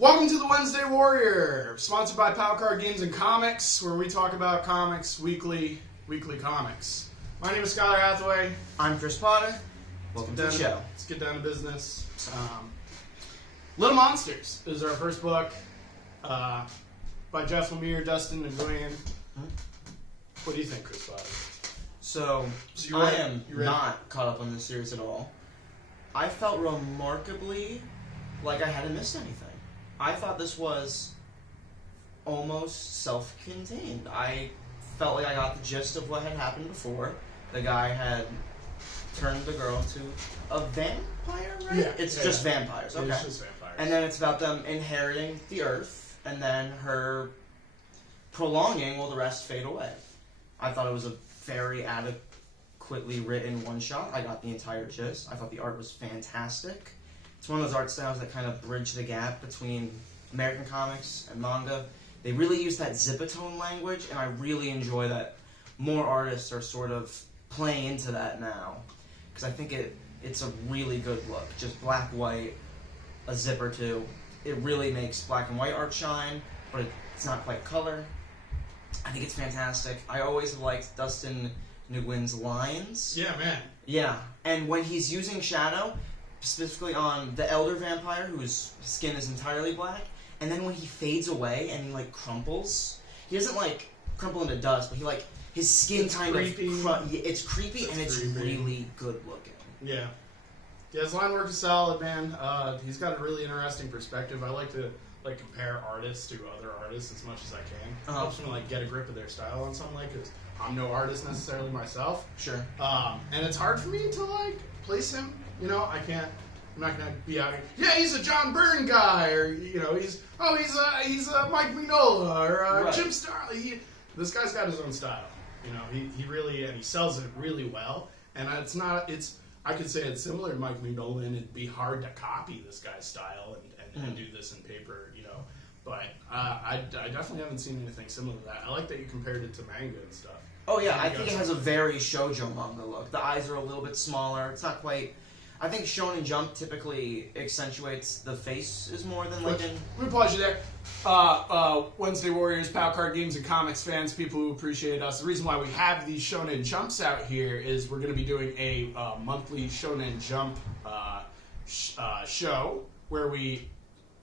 Welcome to the Wednesday Warrior, sponsored by Power Card Games and Comics, where we talk about comics weekly comics. My name is Skylar Hathaway. I'm Chris Potter. Welcome to the show. Let's get down to business. Little Monsters is our first book by Jeff Lemire, Dustin Nguyen. What do you think, Chris Potter? So I am not caught up on this series at all. I felt remarkably like I hadn't missed anything. I thought this was almost self-contained. I felt like I got the gist of what had happened before. The guy had turned the girl into a vampire, right? Yeah. It's just vampires, okay. It's just vampires. And then it's about them inheriting the earth, and then her prolonging while the rest fade away. I thought it was a very adequately written one-shot. I got the entire gist. I thought the art was fantastic. It's one of those art styles that kind of bridge the gap between American comics and manga. They really use that zip-a-tone language, and I really enjoy that more artists are sort of playing into that now. Because I think it's a really good look. Just black, white, a zip or two. It really makes black and white art shine, but it's not quite color. I think it's fantastic. I always liked Dustin Nguyen's lines. Yeah, man. Yeah, and when he's using shadow, specifically on the elder vampire whose skin is entirely black, and then when he fades away and he like crumples, he doesn't like crumple into dust, but he like his skin it's kind creepy. It's creepy and it's really good looking. Yeah. Yeah, his line work is solid, man. He's got a really interesting perspective. I like to compare artists to other artists as much as I can. Helps me get a grip of their style on something, because I'm no artist necessarily myself. Sure. And it's hard for me to place him. I'm not gonna be out here. Yeah, he's a John Byrne guy, or he's a Mike Mignola or right. Jim Starlin. This guy's got his own style. He really, and he sells it really well. And I could say it's similar to Mike Mignola, and it'd be hard to copy this guy's style and do this in paper, But I definitely haven't seen anything similar to that. I like that you compared it to manga and stuff. Oh yeah, I think it has a very shoujo manga look. The eyes are a little bit smaller. It's not quite. I think Shonen Jump typically accentuates the face is more than Let me pause you there. Wednesday Warriors, Power Card Games and Comics fans, people who appreciate us. The reason why we have these Shonen Jumps out here is we're going to be doing a monthly Shonen Jump show where we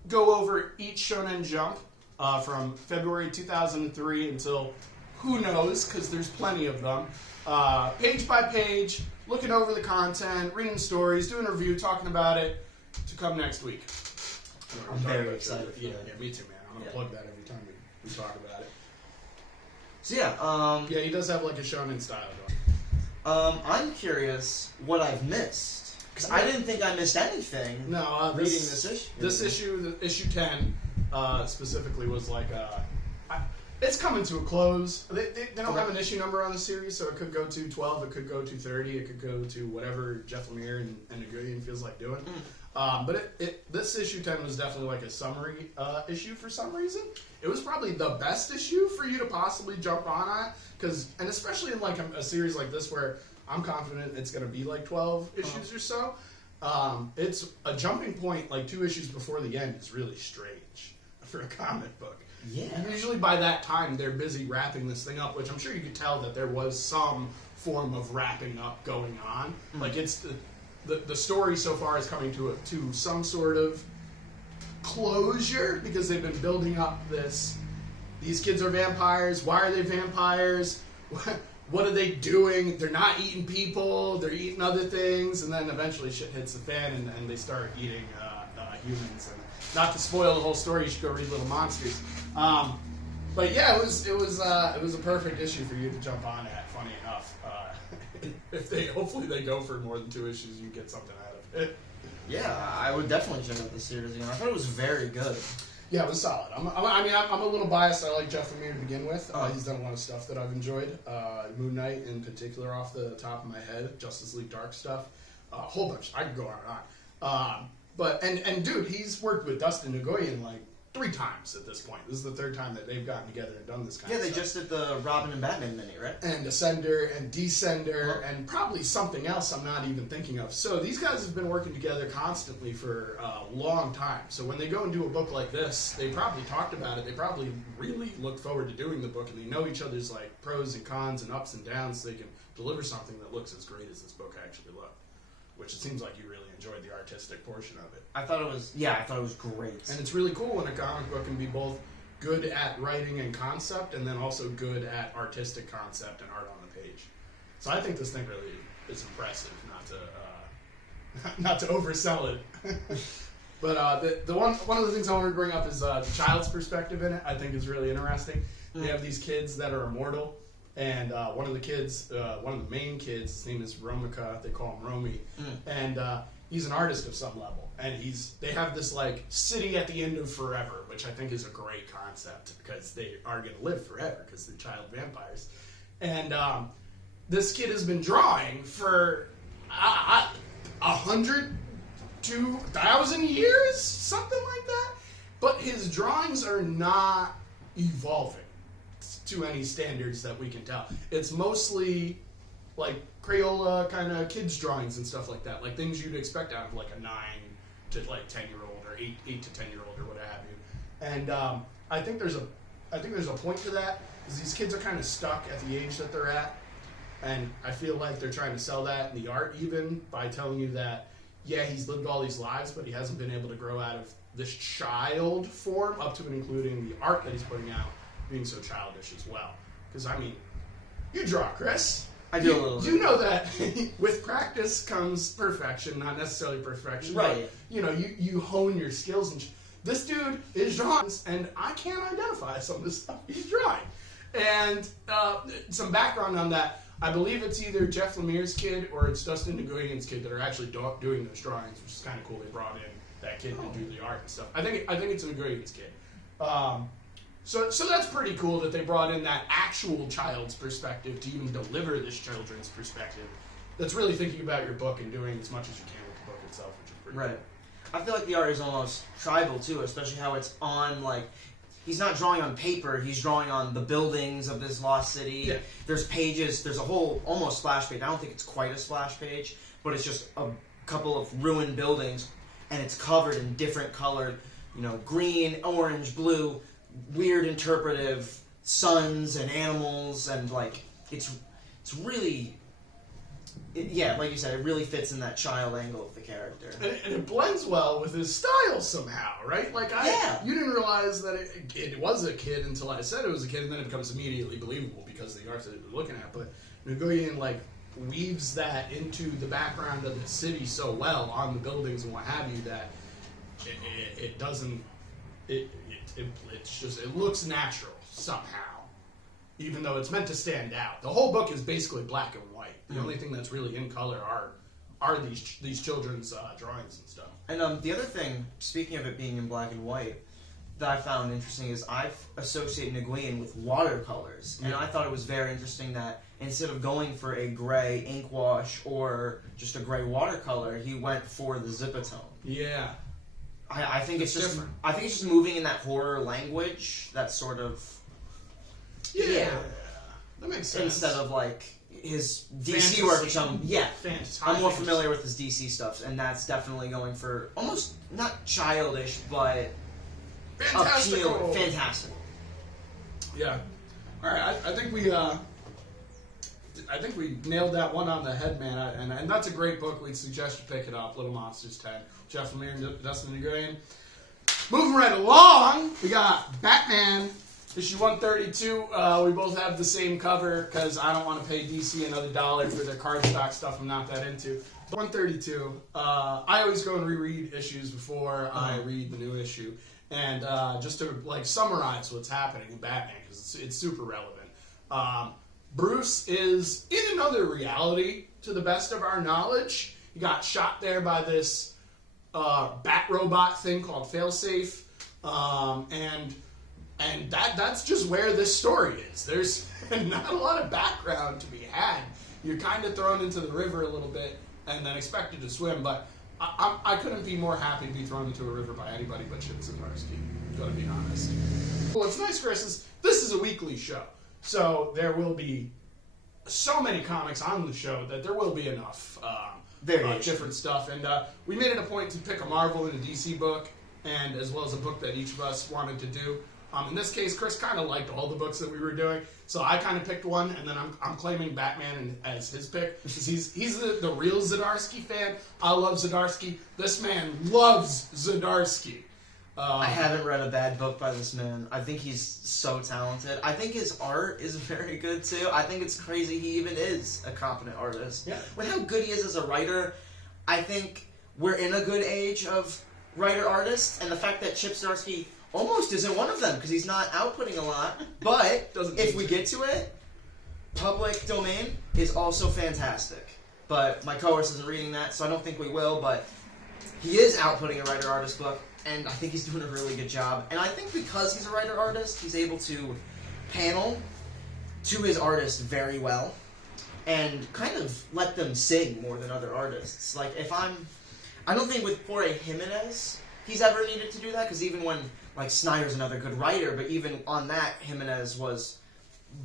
go over each Shonen Jump from February 2003 until who knows, because there's plenty of them. Page by page, looking over the content, reading stories, doing a review, talking about it, to come next week. I'm very excited. Yeah, me too, man. I'm going to plug that every time we talk about it. So yeah. Yeah, he does have a shonen style going. I'm curious what I've missed. Because I didn't think I missed anything reading this issue. This issue, issue 10, specifically was it's coming to a close. They don't have an issue number on the series, so it could go to 12, it could go to 30, it could go to whatever Jeff Lemire and Nguyen feels like doing. But this issue 10 was definitely a summary issue for some reason. It was probably the best issue for you to possibly jump on at, and especially in a series like this where I'm confident it's going to be 12 issues or so. It's a jumping point 2 issues before the end is really strange for a comic book. Yeah. And usually by that time they're busy wrapping this thing up, which I'm sure you could tell that there was some form of wrapping up going on. It's the story so far is coming to some sort of closure, because they've been building up these kids are vampires. Why are they vampires? What are they doing? They're not eating people. They're eating other things. And then eventually shit hits the fan and they start eating humans. And not to spoil the whole story, you should go read Little Monsters. But yeah, it was a perfect issue for you to jump on at. Funny enough, hopefully they go for more than 2 issues, you get something out of it. Yeah, I would definitely check out the series again. I thought it was very good. Yeah, it was solid. I'm a little biased. I like Jeff Lemire to begin with. He's done a lot of stuff that I've enjoyed. Moon Knight in particular, off the top of my head. Justice League Dark stuff. A whole bunch. I could go on and on. But dude, he's worked with Dustin Nguyen 3 times at this point. This is the 3rd time that they've gotten together and done this kind of Yeah, stuff. they just did the Robin and Batman mini, right? And Ascender and Descender and probably something else I'm not even thinking of. So these guys have been working together constantly for a long time. So when they go and do a book like this, they probably talked about it. They probably really look forward to doing the book, and they know each other's like pros and cons and ups and downs, so they can deliver something that looks as great as this book actually looked. Which it seems like you really enjoyed the artistic portion of it. I thought it was great. And it's really cool when a comic book can be both good at writing and concept, and then also good at artistic concept and art on the page. So I think this thing really is impressive, not to oversell it. But the one of the things I wanted to bring up is the child's perspective in it. I think is really interesting. They have these kids that are immortal, and one of the main kids, his name is Romika. They call him Romy, and he's an artist of some level. And they have this like city at the end of forever, which I think is a great concept because they are going to live forever because they're child vampires. And this kid has been drawing for 100 to 1,000 years, something like that. But his drawings are not evolving to any standards that we can tell. It's mostly like Crayola kind of kids drawings and stuff like that, like things you'd expect out of like a 9 to like 10-year-old or 8 to 10-year-old or what have you. And I think there's a point to that, because these kids are kind of stuck at the age that they're at, and I feel like they're trying to sell that in the art even by telling you that yeah, he's lived all these lives, but he hasn't been able to grow out of this child form up to and including the art that he's putting out being so childish as well. Because I mean, you draw, Chris. I do a little bit. You know that with practice comes perfection, not necessarily perfection. Right. But, you know, you hone your skills. And this dude is drawing, and I can't identify some of the stuff he's drawing. And some background on that, I believe it's either Jeff Lemire's kid or it's Dustin Nguyen's kid that are actually doing those drawings, which is kind of cool. They brought in that kid to do the art and stuff. I think it's Nguyen's kid. So that's pretty cool that they brought in that actual child's perspective to even deliver this children's perspective. That's really thinking about your book and doing as much as you can with the book itself, which is pretty right. Cool. I feel like the art is almost tribal too, especially how it's on like. He's not drawing on paper, he's drawing on the buildings of this lost city. Yeah. There's pages, there's a whole almost splash page. I don't think it's quite a splash page, but it's just a couple of ruined buildings, and it's covered in different colored, green, orange, blue, weird interpretive suns and animals, and like it's really like you said, it really fits in that child angle of the character, and it blends well with his style somehow, right? Like you didn't realize that it was a kid until I said it was a kid, and then it becomes immediately believable because of the art that it was looking at. But Nguyen like weaves that into the background of the city so well on the buildings and what have you that it doesn't. It looks natural somehow, even though it's meant to stand out. The whole book is basically black and white. The only thing that's really in color are these children's drawings and stuff. And the other thing, speaking of it being in black and white, that I found interesting is I've associated Nguyen with watercolors, and I thought it was very interesting that instead of going for a gray ink wash or just a gray watercolor, he went for the Zipatone. Yeah. I think it's just different. I think it's just moving in that horror language, that sort of that makes sense. instead of like his DC Fantasy. work or something. Yeah, I'm more Fantasy. familiar with his DC stuff, and that's definitely going for almost not childish, but Fantastical. fantastical. Yeah. All right. I think we nailed that one on the head, man. And that's a great book. We'd suggest you pick it up. Little Monsters 10. Jeff Lemire and Dustin Nguyen. Moving right along, we got Batman issue 132. We both have the same cover because I don't want to pay DC another $1 for their cardstock stuff I'm not that into. 132. I always go and reread issues before I read the new issue. And just to like summarize what's happening in Batman, because it's super relevant. Bruce is in another reality, to the best of our knowledge. He got shot there by this bat robot thing called Failsafe, and that's just where this story is. There's not a lot of background to be had. You're kind of thrown into the river a little bit and then expected to swim, but I couldn't be more happy to be thrown into a river by anybody but Chip Zdarsky. Gotta be honest. Well, what's nice, Chris, is this is a weekly show. So there will be so many comics on the show that there will be enough different stuff. And we made it a point to pick a Marvel and a DC book, and as well as a book that each of us wanted to do. In this case, Chris kind of liked all the books that we were doing, so I kind of picked one, and then I'm claiming Batman as his pick, because he's the real Zdarsky fan. I love Zdarsky. This man loves Zdarsky. I haven't read a bad book by this man. I think he's so talented. I think his art is very good, too. I think it's crazy he even is a competent artist. Yeah. With how good he is as a writer, I think we're in a good age of writer-artists, and the fact that Chip Zdarsky almost isn't one of them, because he's not outputting a lot, but if we get to it, public domain is also fantastic. But my co-host isn't reading that, so I don't think we will, but he is outputting a writer-artist book, and I think he's doing a really good job. And I think because he's a writer-artist, he's able to panel to his artists very well, and kind of let them sing more than other artists. Like, I don't think with Jorge Jimenez, he's ever needed to do that, because even when, like, Snyder's another good writer, but even on that, Jimenez was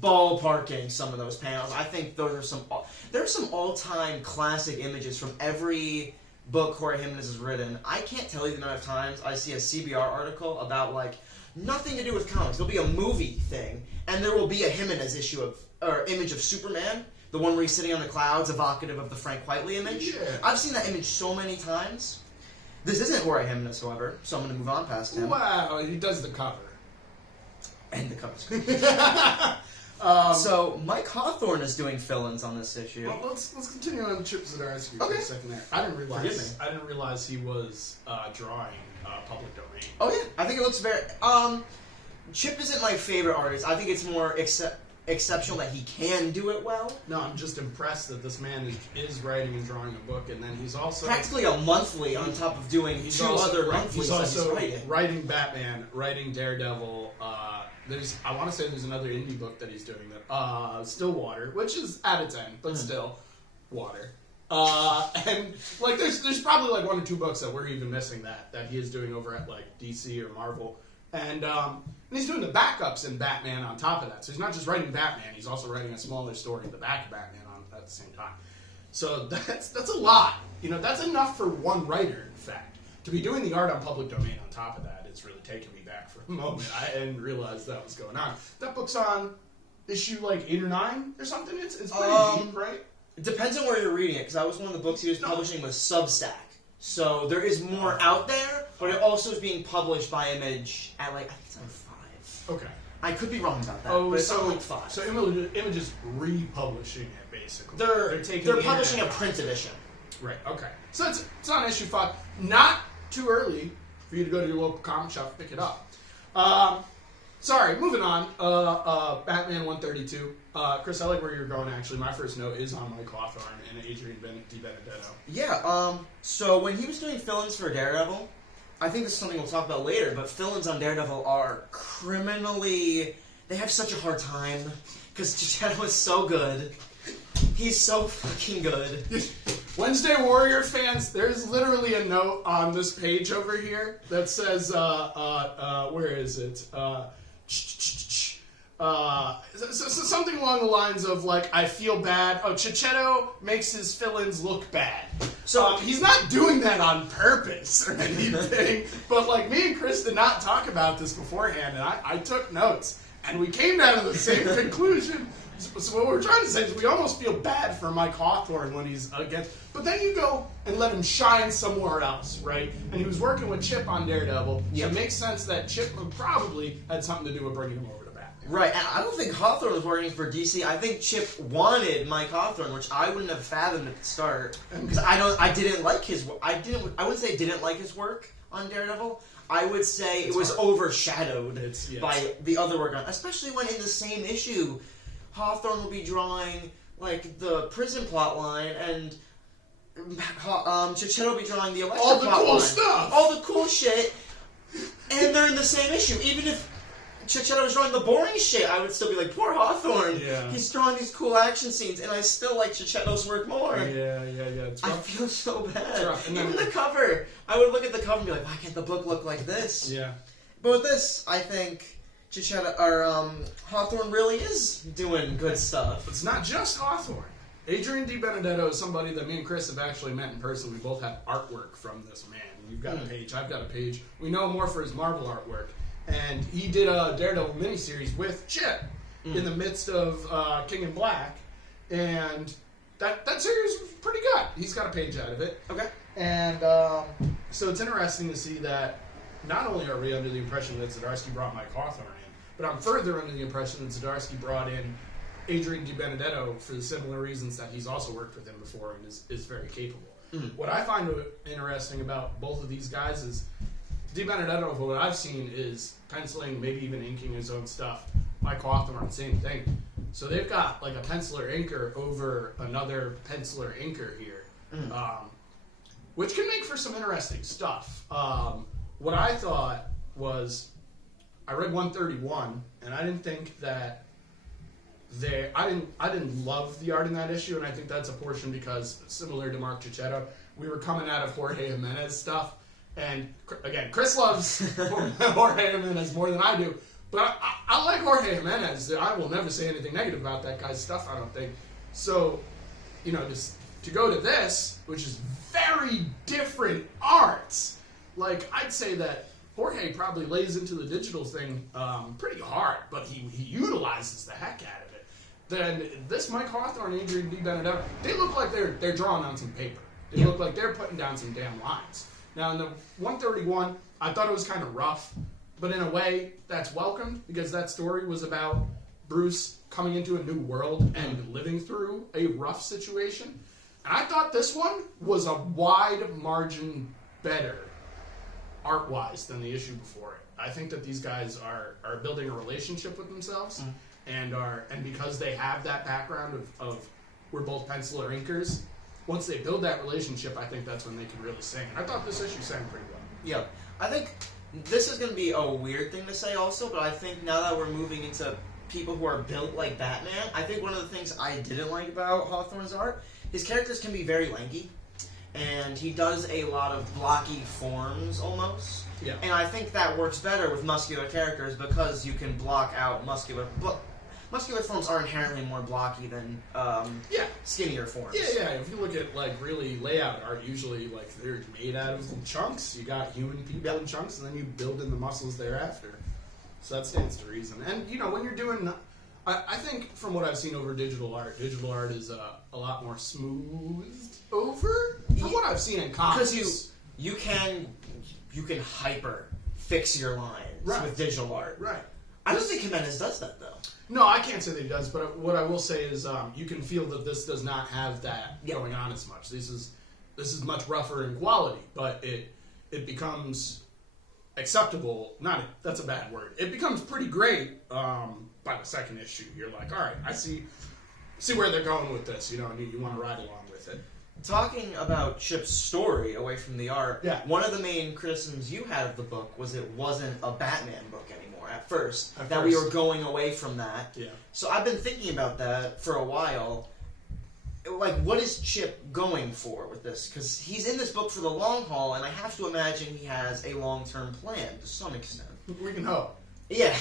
ballparking some of those panels. I think there's some all-time classic images from every book Jorge Jimenez has written. I can't tell you the amount of times I see a CBR article about, like, nothing to do with comics. There'll be a movie thing, and there will be a Jimenez image of Superman, the one where he's sitting on the clouds, evocative of the Frank Whiteley image. Yeah. I've seen that image so many times. This isn't Jorge Jimenez, however, so I'm going to move on past him. Wow, he does the cover. And the cover's good. So, Mike Hawthorne is doing fill-ins on this issue. Well, let's continue on Chip Zdarsky for Okay. a second there. I didn't realize he was drawing public domain. Oh, yeah. I think it looks very... Chip isn't my favorite artist. I think it's more exceptional that he can do it well. No, I'm just impressed that this man is writing and drawing a book, and then he's also... Practically a monthly on top of doing two other monthlies He's that also he's writing Batman, writing Daredevil. I want to say there's another indie book that he's doing, that Stillwater, which is at its end, but still, water. And like, there's probably like one or two books that we're even missing that he is doing over at like DC or Marvel, and he's doing the backups in Batman on top of that. So he's not just writing Batman; he's also writing a smaller story in the back of Batman at the same time. So that's a lot. You know, that's enough for one writer. In fact, to be doing the art on public domain on top of that, it's really taken me back for a moment. I hadn't realized that was going on. That book's on issue like 8 or 9 or something. It's pretty deep, right? It depends on where you're reading it, because that was one of the books he was publishing with Substack. So there is more out there, but it also is being published by Image at like, I think it's on 5. Okay. I could be wrong about that, but it's on like 5. So Image is republishing it, basically. They're publishing a print edition. Right, okay. So it's on issue 5. Not too early for you to go to your local comic shop and pick it up. Sorry, moving on. Batman 132. Chris, I like where you're going, actually. My first note is on Mike Hawthorne and Adrian Di Benedetto. Yeah, so when he was doing fill-ins for Daredevil, I think this is something we'll talk about later, but fill-ins on Daredevil are criminally... They have such a hard time, because Chichetto is so good. He's so fucking good. Wednesday Warrior fans, there's literally a note on this page over here that says, where is it? So something along the lines of, like, I feel bad. Oh, Chichetto makes his fill-ins look bad. So he's not doing that on purpose or anything, but, like, me and Chris did not talk about this beforehand, and I took notes, and we came down to the same conclusion. So what we're trying to say is we almost feel bad for Mike Hawthorne when he's against... But then you go and let him shine somewhere else, right? And he was working with Chip on Daredevil, so it makes sense that Chip probably had something to do with bringing him over to Batman. Right, and I don't think Hawthorne was working for DC. I think Chip wanted Mike Hawthorne, which I wouldn't have fathomed at the start. Because I didn't like his work. I wouldn't say I didn't like his work on Daredevil. I would say it was overshadowed by the other work on... Especially when in the same issue... Hawthorne will be drawing, like, the prison plot line, and Chichetto will be drawing the Elektra all the plot cool line. stuff! All the cool shit, and they're in the same issue. Even if Chichetto was drawing the boring shit, I would still be like, poor Hawthorne. Yeah. He's drawing these cool action scenes, and I still like Chichetto's work more. Yeah, it's I rough. feel so bad. It's rough. And Even then, the cover. I would look at the cover and be like, why can't the book look like this? Yeah. But with this, I think Hawthorne really is doing good stuff. It's not just Hawthorne. Adrian DiBenedetto is somebody that me and Chris have actually met in person. We both have artwork from this man. You've got a page, I've got a page. We know him more for his Marvel artwork. And he did a Daredevil miniseries with Chip in the midst of King in Black. And that series was pretty good. He's got a page out of it. Okay. And so it's interesting to see that not only are we under the impression that Zdarsky brought Mike Hawthorne in, but I'm further under the impression that Zdarsky brought in Adrian DiBenedetto for the similar reasons that he's also worked with him before and is very capable. What I find interesting about both of these guys is DiBenedetto, what I've seen, is penciling, maybe even inking his own stuff. Mike Hawthorne, same thing. So they've got like a penciler inker over another penciler inker here, which can make for some interesting stuff. What I thought was, I read 131, and I didn't think that I didn't love the art in that issue, and I think that's a portion because, similar to Mark Cicchetto, we were coming out of Jorge Jimenez stuff, and again, Chris loves Jorge Jimenez more than I do, but I like Jorge Jimenez. I will never say anything negative about that guy's stuff, I don't think. So, just to go to this, which is very different arts, like, I'd say that Jorge probably lays into the digital thing pretty hard, but he utilizes the heck out of it. Then this Mike Hawthorne, Adrian DiBenedetto, they look like they're drawing on some paper. They look like they're putting down some damn lines. Now in the 131, I thought it was kind of rough, but in a way that's welcome because that story was about Bruce coming into a new world and living through a rough situation. And I thought this one was a wide margin better art-wise than the issue before it. I think that these guys are building a relationship with themselves, and because they have that background of we're both penciler inkers, once they build that relationship, I think that's when they can really sing. And I thought this issue sang pretty well. Yeah, I think this is going to be a weird thing to say also, but I think now that we're moving into people who are built like Batman, I think one of the things I didn't like about Hawthorne's art, his characters can be very lanky. And he does a lot of blocky forms, almost. Yeah. And I think that works better with muscular characters because you can block out muscular forms are inherently more blocky than skinnier forms. Yeah. If you look at like really layout art, usually like they're made out of chunks. You got human people in chunks, and then you build in the muscles thereafter. So that stands to reason. And when you're doing, I think from what I've seen over digital art is a lot more smoothed over from what I've seen in comics. Because you can hyper fix your lines with digital art. Right. I don't think Jimenez does that though. No, I can't say that he does, but what I will say is you can feel that this does not have that going on as much. This is much rougher in quality, but it becomes acceptable. That's a bad word. It becomes pretty great by the second issue. You're like, all right, I see where they're going with this, and you want to ride along with it. Talking about Chip's story away from the art, Yeah. one of the main criticisms you had of the book was it wasn't a Batman book anymore at first. At that first. we were going away from that. Yeah. So I've been thinking about that for a while. Like, what is Chip going for with this? Because he's in this book for the long haul, and I have to imagine he has a long-term plan to some extent. We can hope. Yeah.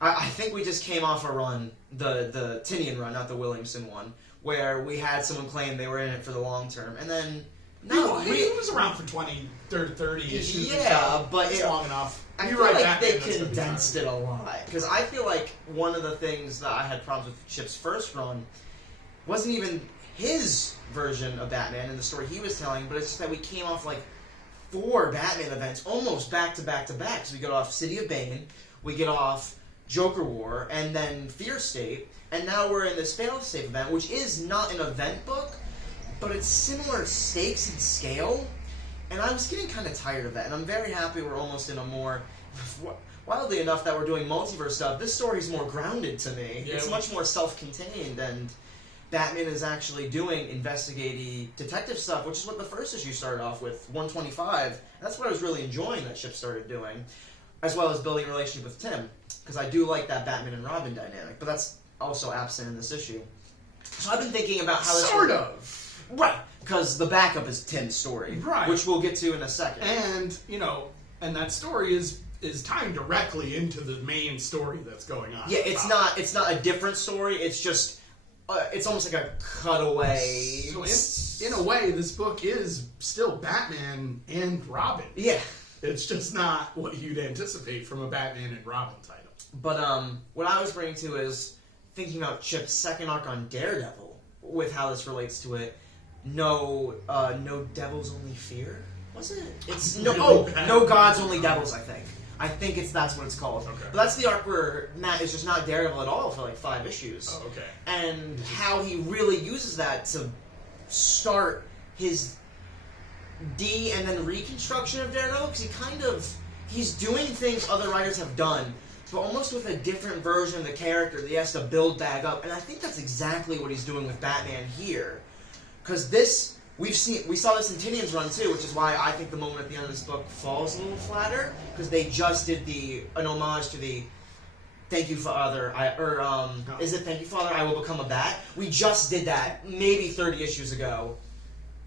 I think we just came off a run, the Tinian run, not the Williamson one, where we had someone claim they were in it for the long term, and then he was around for 30 issues. Yeah, but it's long enough. I feel like they condensed it a lot because I feel like one of the things that I had problems with Chip's first run wasn't even his version of Batman and the story he was telling, but it's just that we came off like 4 Batman events almost back to back to back. So we got off City of Bane, we get off Joker War, and then Fear State, and now we're in this Failsafe event, which is not an event book, but it's similar stakes and scale, and I was getting kind of tired of that, and I'm very happy we're almost in a more, wildly enough that we're doing multiverse stuff, this story's more grounded to me. Yeah, it's much more self-contained, and Batman is actually doing investigative detective stuff, which is what the first issue started off with, 125. That's what I was really enjoying that Chip started doing, as well as building a relationship with Tim, because I do like that Batman and Robin dynamic, but that's also absent in this issue. So I've been thinking about how this... Sort of. Right, because the backup is Tim's story, right, which we'll get to in a second. And, and that story is is tying directly into the main story that's going on. Yeah, it's not a different story. It's just it's almost like a cutaway. So in a way, this book is still Batman and Robin. Yeah. It's just not what you'd anticipate from a Batman and Robin title. But what I was bringing to is thinking about Chip's second arc on Daredevil, with how this relates to it. No devils, only fear. Was it? It's no gods, only devils. I think that's what it's called. Okay. But that's the arc where Matt is just not Daredevil at all for like 5 issues. Oh, okay. And how he really uses that to start his and then reconstruction of Daredevil, because he's doing things other writers have done, but almost with a different version of the character that he has to build back up. And I think that's exactly what he's doing with Batman here. Because we saw this in Tinian's run too, which is why I think the moment at the end of this book falls a little flatter, because they just did an homage to the Thank You Father, is it Thank You Father, I Will Become a Bat? We just did that maybe 30 issues ago.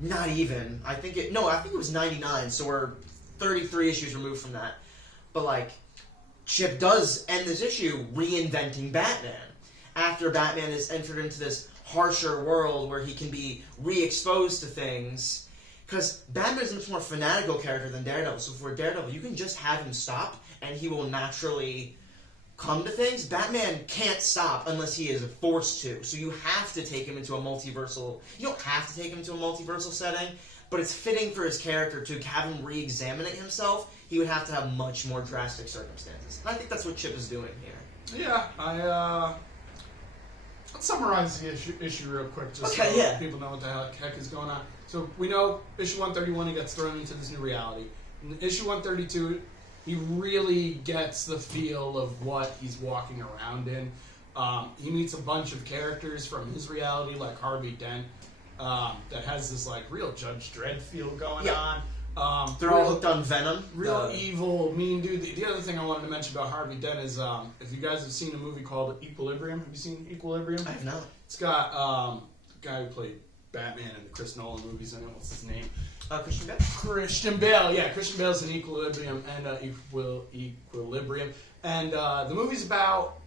Not even. I think it was 99, so we're 33 issues removed from that. But like, Chip does end this issue reinventing Batman. After Batman has entered into this harsher world where he can be re-exposed to things. Because Batman is a much more fanatical character than Daredevil. So for Daredevil, you can just have him stop and he will naturally come to things. Batman can't stop unless he is forced to. So you have to take him into a multiversal... You don't have to take him into a multiversal setting, but it's fitting for his character to have him re-examining himself. He would have to have much more drastic circumstances. And I think that's what Chip is doing here. Yeah, let's summarize the issue real quick, just so people know what the heck is going on. So we know issue 131, he gets thrown into this new reality. In issue 132, he really gets the feel of what he's walking around in. He meets a bunch of characters from his reality, like Harvey Dent, that has this like real Judge Dredd feel going on. They're all hooked on Venom. Real evil, mean dude. The other thing I wanted to mention about Harvey Dent is, if you guys have seen a movie called Equilibrium, have you seen Equilibrium? I have not. It's got the guy who played Batman in the Chris Nolan movies. I know what's his name. Christian Bale. Christian Bale. Yeah, Christian Bale's in Equilibrium and Equilibrium. And the movie's about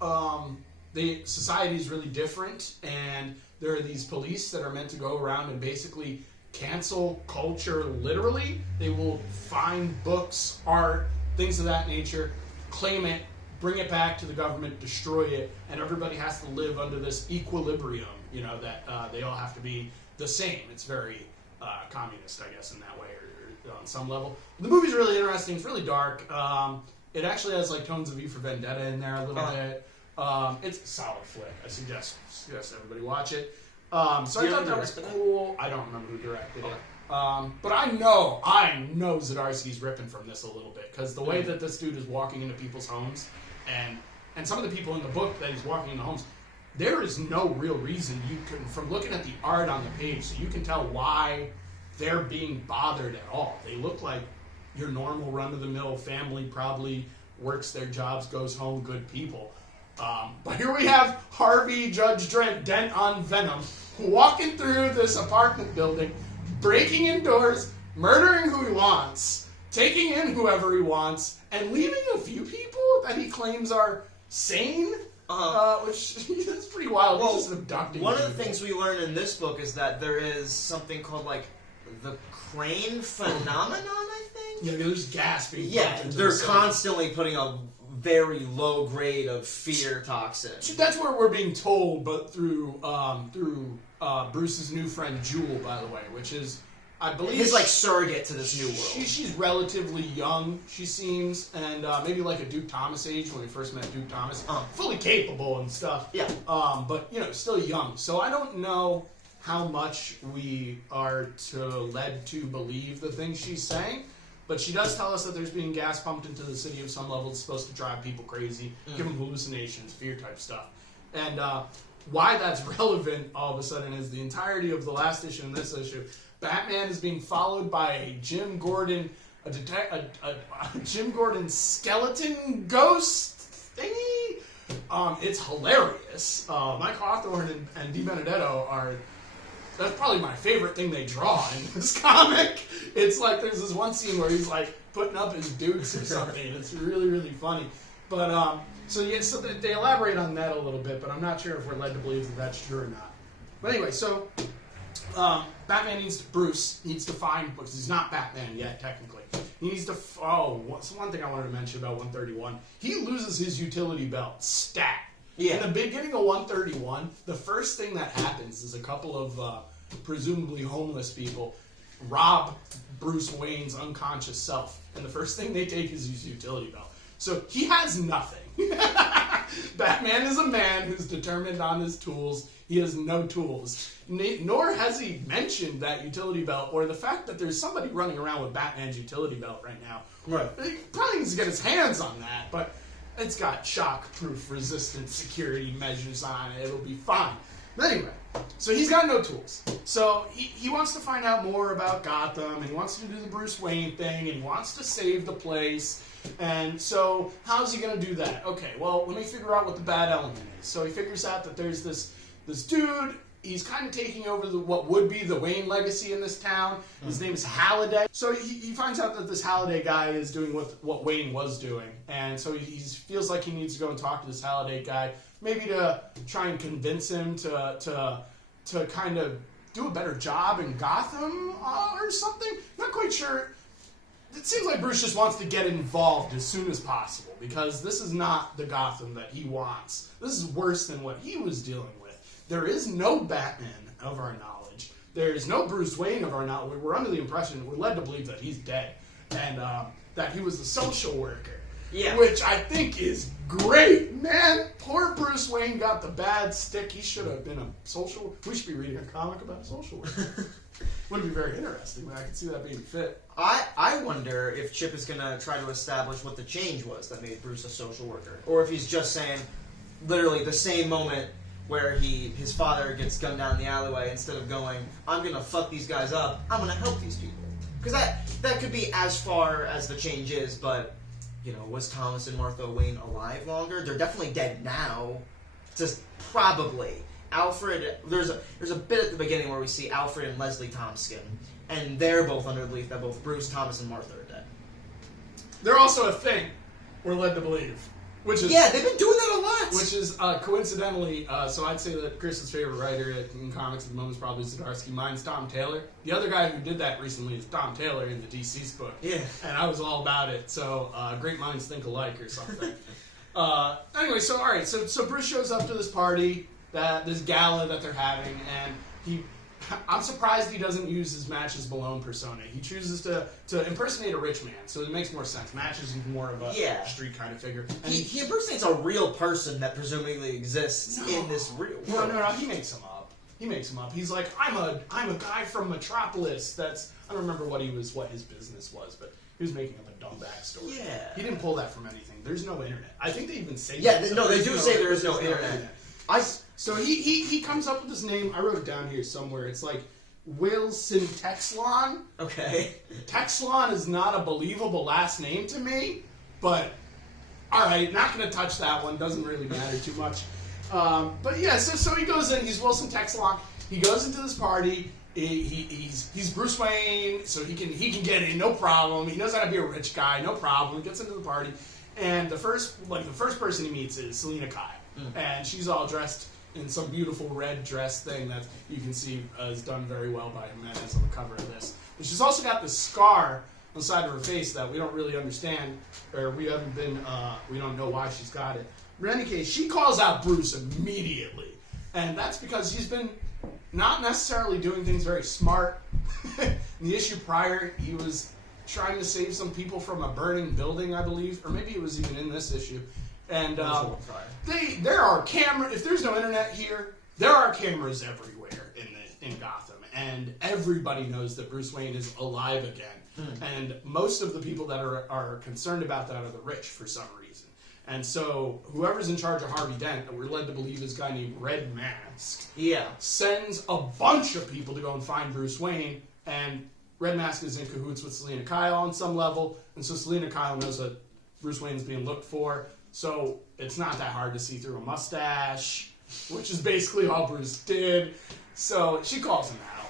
the society is really different, and there are these police that are meant to go around and basically cancel culture literally. They will find books, art, things of that nature, claim it, bring it back to the government, destroy it, and everybody has to live under this equilibrium, that they all have to be the same. It's very communist, I guess, in that way, or on some level. The movie's really interesting. It's really dark. It actually has like tones of V for Vendetta in there a little bit. It's a solid flick. I suggest everybody watch it. So I thought that was cool. I don't remember who directed it. But I know Zdarsky's ripping from this a little bit, because the way that this dude is walking into people's homes, and some of the people in the book that he's walking into homes, there is no real reason you can, from looking at the art on the page, so you can tell why they're being bothered at all. They look like your normal run-of-the-mill family, probably works their jobs, goes home, good people. But here we have Harvey Judge Dent on Venom walking through this apartment building, breaking indoors, murdering who he wants, taking in whoever he wants, and leaving a few people that he claims are sane, which is pretty wild. Well, just abducting one people. of the things we learn in this book is that there is something called like the Crane phenomenon, I think? Yeah, there's gas being pumped Yeah, into they're the city. constantly putting a very low grade of fear toxin. That's what we're being told, but through Bruce's new friend Jewel, by the way, which is, I believe, his like surrogate to this new world. She's relatively young, she seems, and maybe like a Duke Thomas age when we first met Duke Thomas. Fully capable and stuff. Yeah. But still young. So I don't know how much we are led to believe the things she's saying. But she does tell us that there's being gas pumped into the city of some level. It's supposed to drive people crazy, give them hallucinations, fear type stuff. And why that's relevant all of a sudden is the entirety of the last issue and this issue. Batman is being followed by a Jim Gordon skeleton ghost thingy. It's hilarious. Mike Hawthorne and Di Benedetto are... That's probably my favorite thing they draw in this comic. It's like there's this one scene where he's like putting up his dukes or something. And it's really, really funny. But, so they elaborate on that a little bit, but I'm not sure if we're led to believe that that's true or not. But anyway, so Bruce needs to find, because he's not Batman yet, technically. He needs to, what's one thing I wanted to mention about 131? He loses his utility belt, stat. Yeah. In the beginning of 131, the first thing that happens is a couple of presumably homeless people rob Bruce Wayne's unconscious self. And the first thing they take is his utility belt. So he has nothing. Batman is a man who's determined on his tools. He has no tools. Nor has he mentioned that utility belt or the fact that there's somebody running around with Batman's utility belt right now. Right. He probably needs to get his hands on that, but it's got shock-proof resistant security measures on it. It'll be fine. But anyway, so he's got no tools. So he wants to find out more about Gotham, and he wants to do the Bruce Wayne thing, and he wants to save the place. And so how's he going to do that? Okay, well, let me figure out what the bad element is. So he figures out that there's this dude. He's kind of taking over what would be the Wayne legacy in this town. His name is Halliday. So he finds out that this Halliday guy is doing what Wayne was doing. And so he feels like he needs to go and talk to this Halliday guy, maybe to try and convince him to kind of do a better job in Gotham or something. Not quite sure. It seems like Bruce just wants to get involved as soon as possible, because this is not the Gotham that he wants. This is worse than what he was dealing with. There is no Batman of our knowledge. There is no Bruce Wayne of our knowledge. We're under the impression, we're led to believe that he's dead, and that he was the social worker. Yeah. Which I think is great, man. Poor Bruce Wayne got the bad stick. He should have been a social. We should be reading a comic about a social worker. Would be very interesting, but I could see that being fit. I wonder if Chip is going to try to establish what the change was that made Bruce a social worker. Or if he's just saying, literally, the same moment where his father gets gunned down the alleyway, instead of going, I'm going to fuck these guys up, I'm going to help these people. Because that could be as far as the change is, but, you know, was Thomas and Martha Wayne alive longer? They're definitely dead now. Just probably. Alfred, there's a bit at the beginning where we see Alfred and Leslie Thompson, and they're both under the belief that both Bruce, Thomas, and Martha are dead. They're also a thing we're led to believe. Which is, yeah, they've been doing that a lot. Which is, coincidentally, so I'd say that Chris's favorite writer in comics at the moment is probably Zdarsky. Mine's Tom Taylor. The other guy who did that recently is Tom Taylor in the DC's book. Yeah. And I was all about it, so great minds think alike or something. Anyway, so all right, so Bruce shows up to this party, this gala that they're having, and I'm surprised he doesn't use his Matches Malone persona. He chooses to impersonate a rich man, so it makes more sense. Matches is more of a street kind of figure. And he impersonates a real person that presumably exists in this real world. No, he makes him up. He's like, I'm a guy from Metropolis. I don't remember what his business was, but he was making up a dumb backstory. Yeah. He didn't pull that from anything. There's no internet. I think they even say that. No, they do say there is no internet. So he comes up with this name. I wrote it down here somewhere. It's like Wilson Texlon. Okay. Texlon is not a believable last name to me, but all right, not going to touch that one. Doesn't really matter too much. But yeah, so he goes in. He's Wilson Texlon. He goes into this party. He's Bruce Wayne, so he can get in, no problem. He knows how to be a rich guy, no problem. He gets into the party, and the first person he meets is Selina Kyle, and she's all dressed in some beautiful red dress thing that you can see is done very well by Jimenez on the cover of this. But she's also got this scar on the side of her face that we don't really understand, or we don't know why she's got it. But in any case, she calls out Bruce immediately, and that's because he's been not necessarily doing things very smart. In the issue prior, he was trying to save some people from a burning building, I believe, or maybe it was even in this issue. And there are cameras. If there's no internet here, there are cameras everywhere in Gotham, and everybody knows that Bruce Wayne is alive again. And most of the people that are concerned about that are the rich for some reason. And so whoever's in charge of Harvey Dent, that we're led to believe is a guy named Red Mask, sends a bunch of people to go and find Bruce Wayne, and Red Mask is in cahoots with Selina Kyle on some level, and so Selina Kyle knows that Bruce Wayne's being looked for, so it's not that hard to see through a mustache, which is basically all Bruce did. So she calls him out.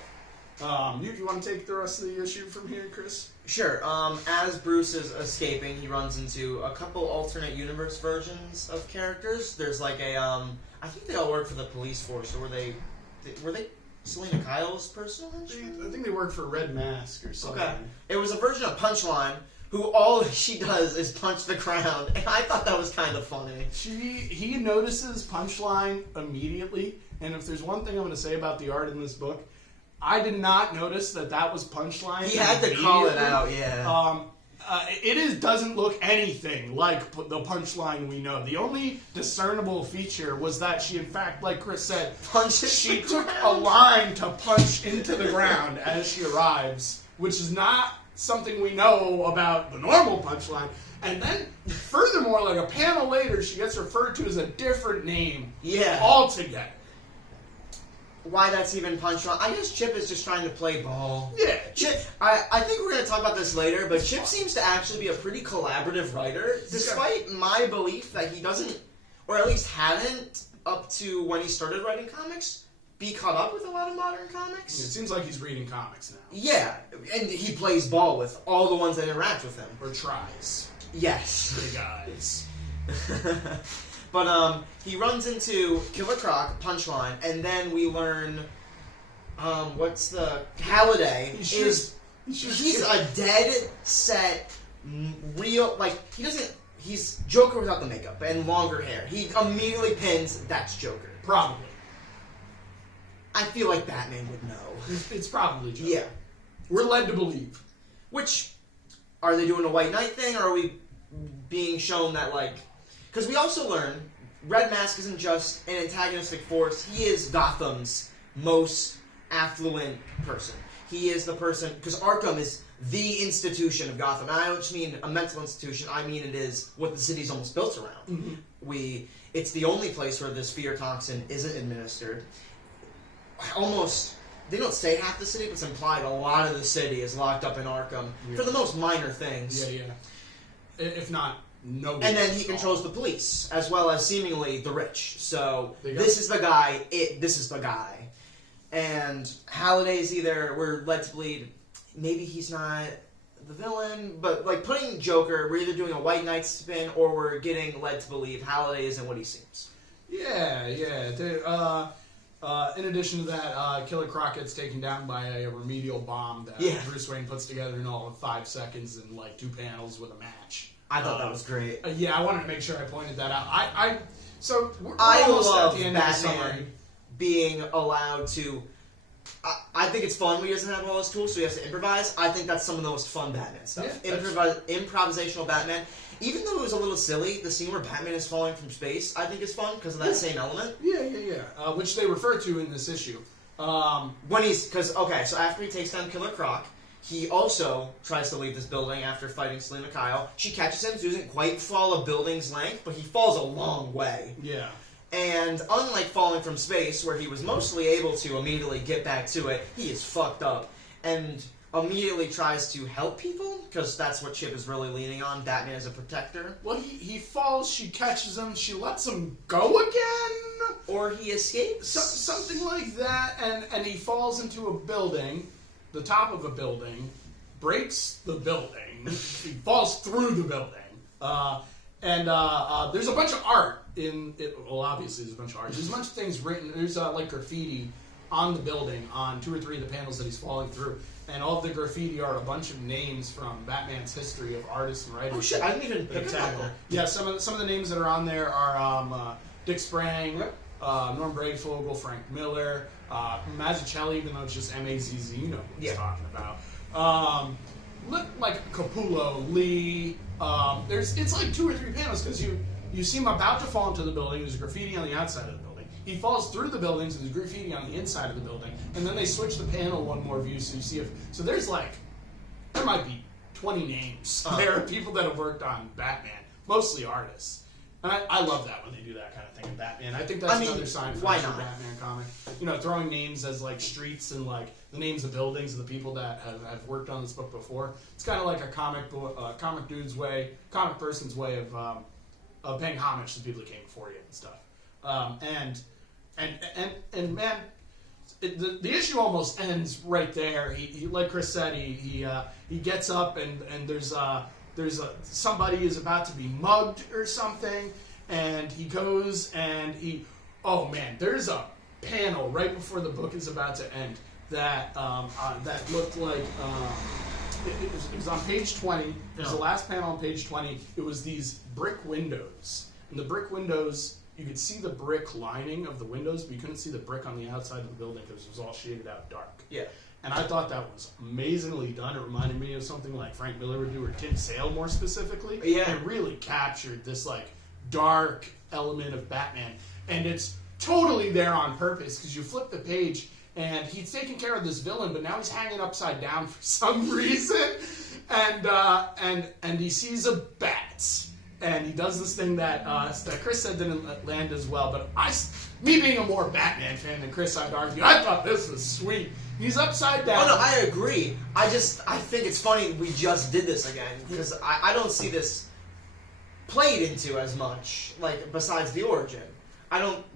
You want to take the rest of the issue from here, Chris? Sure. As Bruce is escaping, he runs into a couple alternate universe versions of characters. There's like a I think they all work for the police force, or were they Selena Kyle's personal henchman? I think they work for Red Mask or something. Okay. It was a version of Punchline, who all she does is punch the ground, and I thought that was kind of funny. He notices Punchline immediately, and if there's one thing I'm going to say about the art in this book, I did not notice that was Punchline. He had to call it out, yeah. Doesn't look anything like the Punchline we know. The only discernible feature was that she, in fact, like Chris said, she took a line to punch into the ground as she arrives, which is not something we know about the normal Punchline. And then, furthermore, like a panel later, she gets referred to as a different name altogether. Why that's even Punchline? I guess Chip is just trying to play ball. Yeah. Chip, I think we're going to talk about this later, but Chip seems to actually be a pretty collaborative writer, despite my belief that he doesn't, or at least hadn't, up to when he started writing comics, be caught up with a lot of modern comics. It seems like he's reading comics now. Yeah, and he plays ball with all the ones that interact with him. Or tries. Yes. The guys. But he runs into Killer Croc, Punchline, and then we learn what's the Halliday he's a dead set real, like he's Joker without the makeup and longer hair. He immediately pins that's Joker. Probably. I feel like Batman would know. It's probably Joker. Yeah. We're led to believe. Which, are they doing a White Knight thing, or are we being shown that, like... Because we also learn Red Mask isn't just an antagonistic force. He is Gotham's most affluent person. He is the person... Because Arkham is the institution of Gotham. And I don't just mean a mental institution. I mean it is what the city's almost built around. Mm-hmm. It's the only place where this fear toxin isn't administered. Almost... They don't say half the city, but it's implied a lot of the city is locked up in Arkham for the most minor things. Yeah. If not, no. And then he controls the police, as well as seemingly the rich. So this is the guy. This is the guy. And Halliday's either, we're led to believe, maybe he's not the villain, but like putting Joker, we're either doing a White Knight spin, or we're getting led to believe Halliday isn't what he seems. Yeah. In addition to that, Killer Croc gets taken down by a remedial bomb that Bruce Wayne puts together in all of 5 seconds in like 2 panels with a match. I thought that was great. Yeah, I wanted to make sure I pointed that out. We're I almost love at the end Batman of the being allowed to... I think it's fun when he doesn't have all his tools, so he has to improvise. I think that's some of the most fun Batman stuff. Yeah, improvisational Batman. Even though it was a little silly, the scene where Batman is falling from space, I think is fun because of that same element. Yeah. Which they refer to in this issue. So after he takes down Killer Croc, he also tries to leave this building after fighting Selena Kyle. She catches him, so he doesn't quite fall a building's length, but he falls a long way. Yeah. And unlike falling from space, where he was mostly able to immediately get back to it, he is fucked up. And immediately tries to help people, because that's what Chip is really leaning on. Batman as a protector. Well, he falls, she catches him, she lets him go again? Or he escapes? Something like that, and he falls into a building, the top of a building, breaks the building, he falls through the building, and there's a bunch of art in it. Well, obviously there's a bunch of art. There's a bunch of things written. There's like graffiti on the building on 2 or 3 of the panels that he's falling through. And all of the graffiti are a bunch of names from Batman's history of artists and writers. Oh shit, I didn't even pick up on that. Yeah, some of the names that are on there are Dick Sprang, Norm Brayfogle, Frank Miller, Mazzucchelli, even though it's just M-A-Z-Z, you know what he's talking about. Like Capullo, Lee. It's like 2 or 3 panels because you see him about to fall into the building. There's graffiti on the outside of the building. He falls through the building, so there's graffiti on the inside of the building, and then they switch the panel one more view, so you see so there might be 20 names. There are people that have worked on Batman, mostly artists. And I love that when they do that kind of thing in Batman. I think that's another sign for a Batman comic. You know, throwing names as like streets and like the names of buildings of the people that have worked on this book before. It's kind of like a comic person's way of paying homage to the people that came before you and stuff. And man, the issue almost ends right there. He like Chris said, he gets up and there's somebody is about to be mugged or something, and he goes and oh man, there's a panel right before the book is about to end that that looked like it was on page 20. It was the last panel on page 20. It was these brick windows, and the brick windows, you could see the brick lining of the windows, but you couldn't see the brick on the outside of the building because it was all shaded out dark. Yeah. And I thought that was amazingly done. It reminded me of something like Frank Miller would do, or Tim Sale more specifically. Yeah. It really captured this like dark element of Batman, and it's totally there on purpose because you flip the page and he's taking care of this villain, but now he's hanging upside down for some reason, and he sees a bat. And he does this thing that Chris said didn't land as well, but me being a more Batman fan than Chris, I'd argue, I thought this was sweet. He's upside down. Oh no, I agree. I think it's funny that we just did this again, because I don't see this played into as much, like, besides the origin.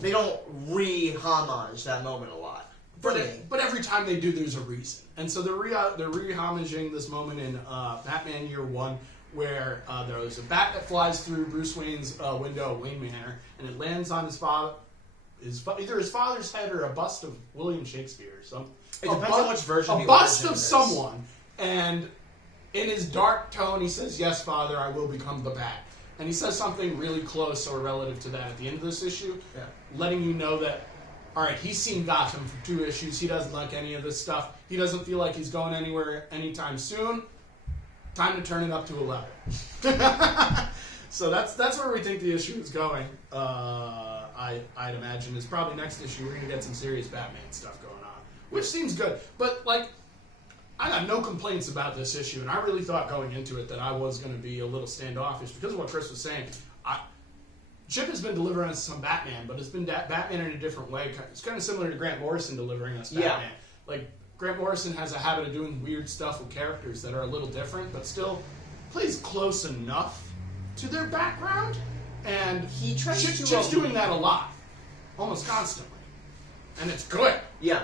They don't re-homage that moment a lot. But every time they do, there's a reason. And so they're re-homaging this moment in Batman Year One, where there was a bat that flies through Bruce Wayne's window at Wayne Manor, and it lands on either his father's head or a bust of William Shakespeare or something. It depends on which version. A bust of someone, and in his dark tone, he says, "Yes, Father, I will become the Bat." And he says something really close or relative to that at the end of this issue, letting you know that, all right, he's seen Gotham for 2 issues. He doesn't like any of this stuff. He doesn't feel like he's going anywhere anytime soon. Time to turn it up to 11. So that's where we think the issue is going. I'd imagine is probably next issue we're gonna get some serious Batman stuff going on, which seems good. But like, I got no complaints about this issue, and I really thought going into it that I was going to be a little standoffish because of what Chris was saying. Chip has been delivering us some Batman, but it's been Batman in a different way. It's kind of similar to Grant Morrison delivering us Batman. Yeah. Like, Grant Morrison has a habit of doing weird stuff with characters that are a little different, but still plays close enough to their background. And he tries Chip's doing that a lot, almost constantly, and it's good. Yeah.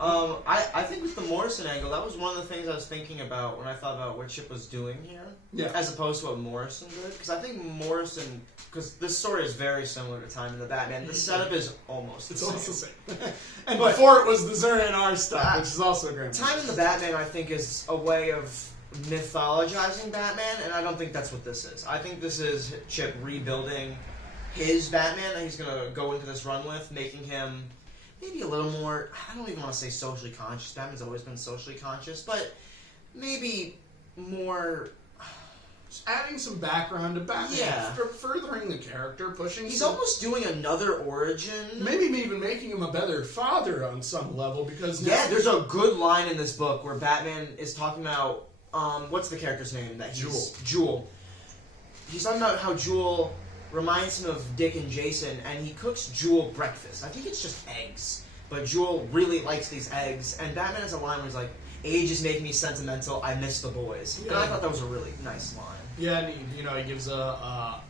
I think with the Morrison angle, that was one of the things I was thinking about when I thought about what Chip was doing here, as opposed to what Morrison did. Because I think Morrison, because this story is very similar to Time in the Batman. The setup is almost the same. And before it was the Zerna and R stuff, which is also great. Time in the Batman, I think, is a way of mythologizing Batman, and I don't think that's what this is. I think this is Chip rebuilding his Batman that he's going to go into this run with, making him maybe a little more, I don't even want to say socially conscious. Batman's always been socially conscious, but maybe more, just adding some background to Batman. Yeah. Furthering the character, pushing. He's almost doing another origin. Maybe even making him a better father on some level, because yeah, there's a good line in this book where Batman is talking about, what's the character's name? Jewel. He's talking about how Jewel reminds him of Dick and Jason, and he cooks Jewel breakfast. I think it's just eggs, but Jewel really likes these eggs, and Batman has a line where he's like, "Age is making me sentimental, I miss the boys." Yeah. And I thought that was a really nice line. Yeah, and he gives a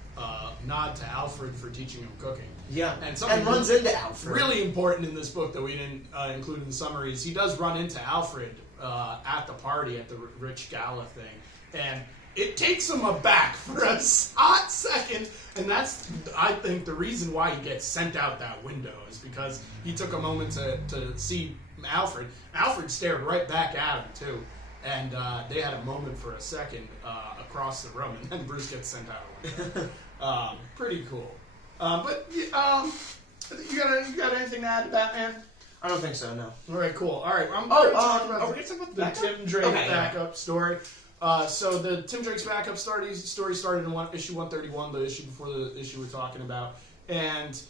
nod to Alfred for teaching him cooking. Yeah, and runs into Alfred. Really important in this book that we didn't include in the summary is he does run into Alfred at the party, at the Rich Gala thing, and it takes him aback for a hot second, and that's, I think, the reason why he gets sent out that window is because he took a moment to see Alfred. Alfred stared right back at him, too, and they had a moment for a second across the room, and then Bruce gets sent out a window. Pretty cool. But you got anything to add to Batman? I don't think so, no. All right, cool. All right, I'm going to talk about the Tim Drake backup story. So the Tim Drake's backup story started in issue 131, the issue before the issue we're talking about. And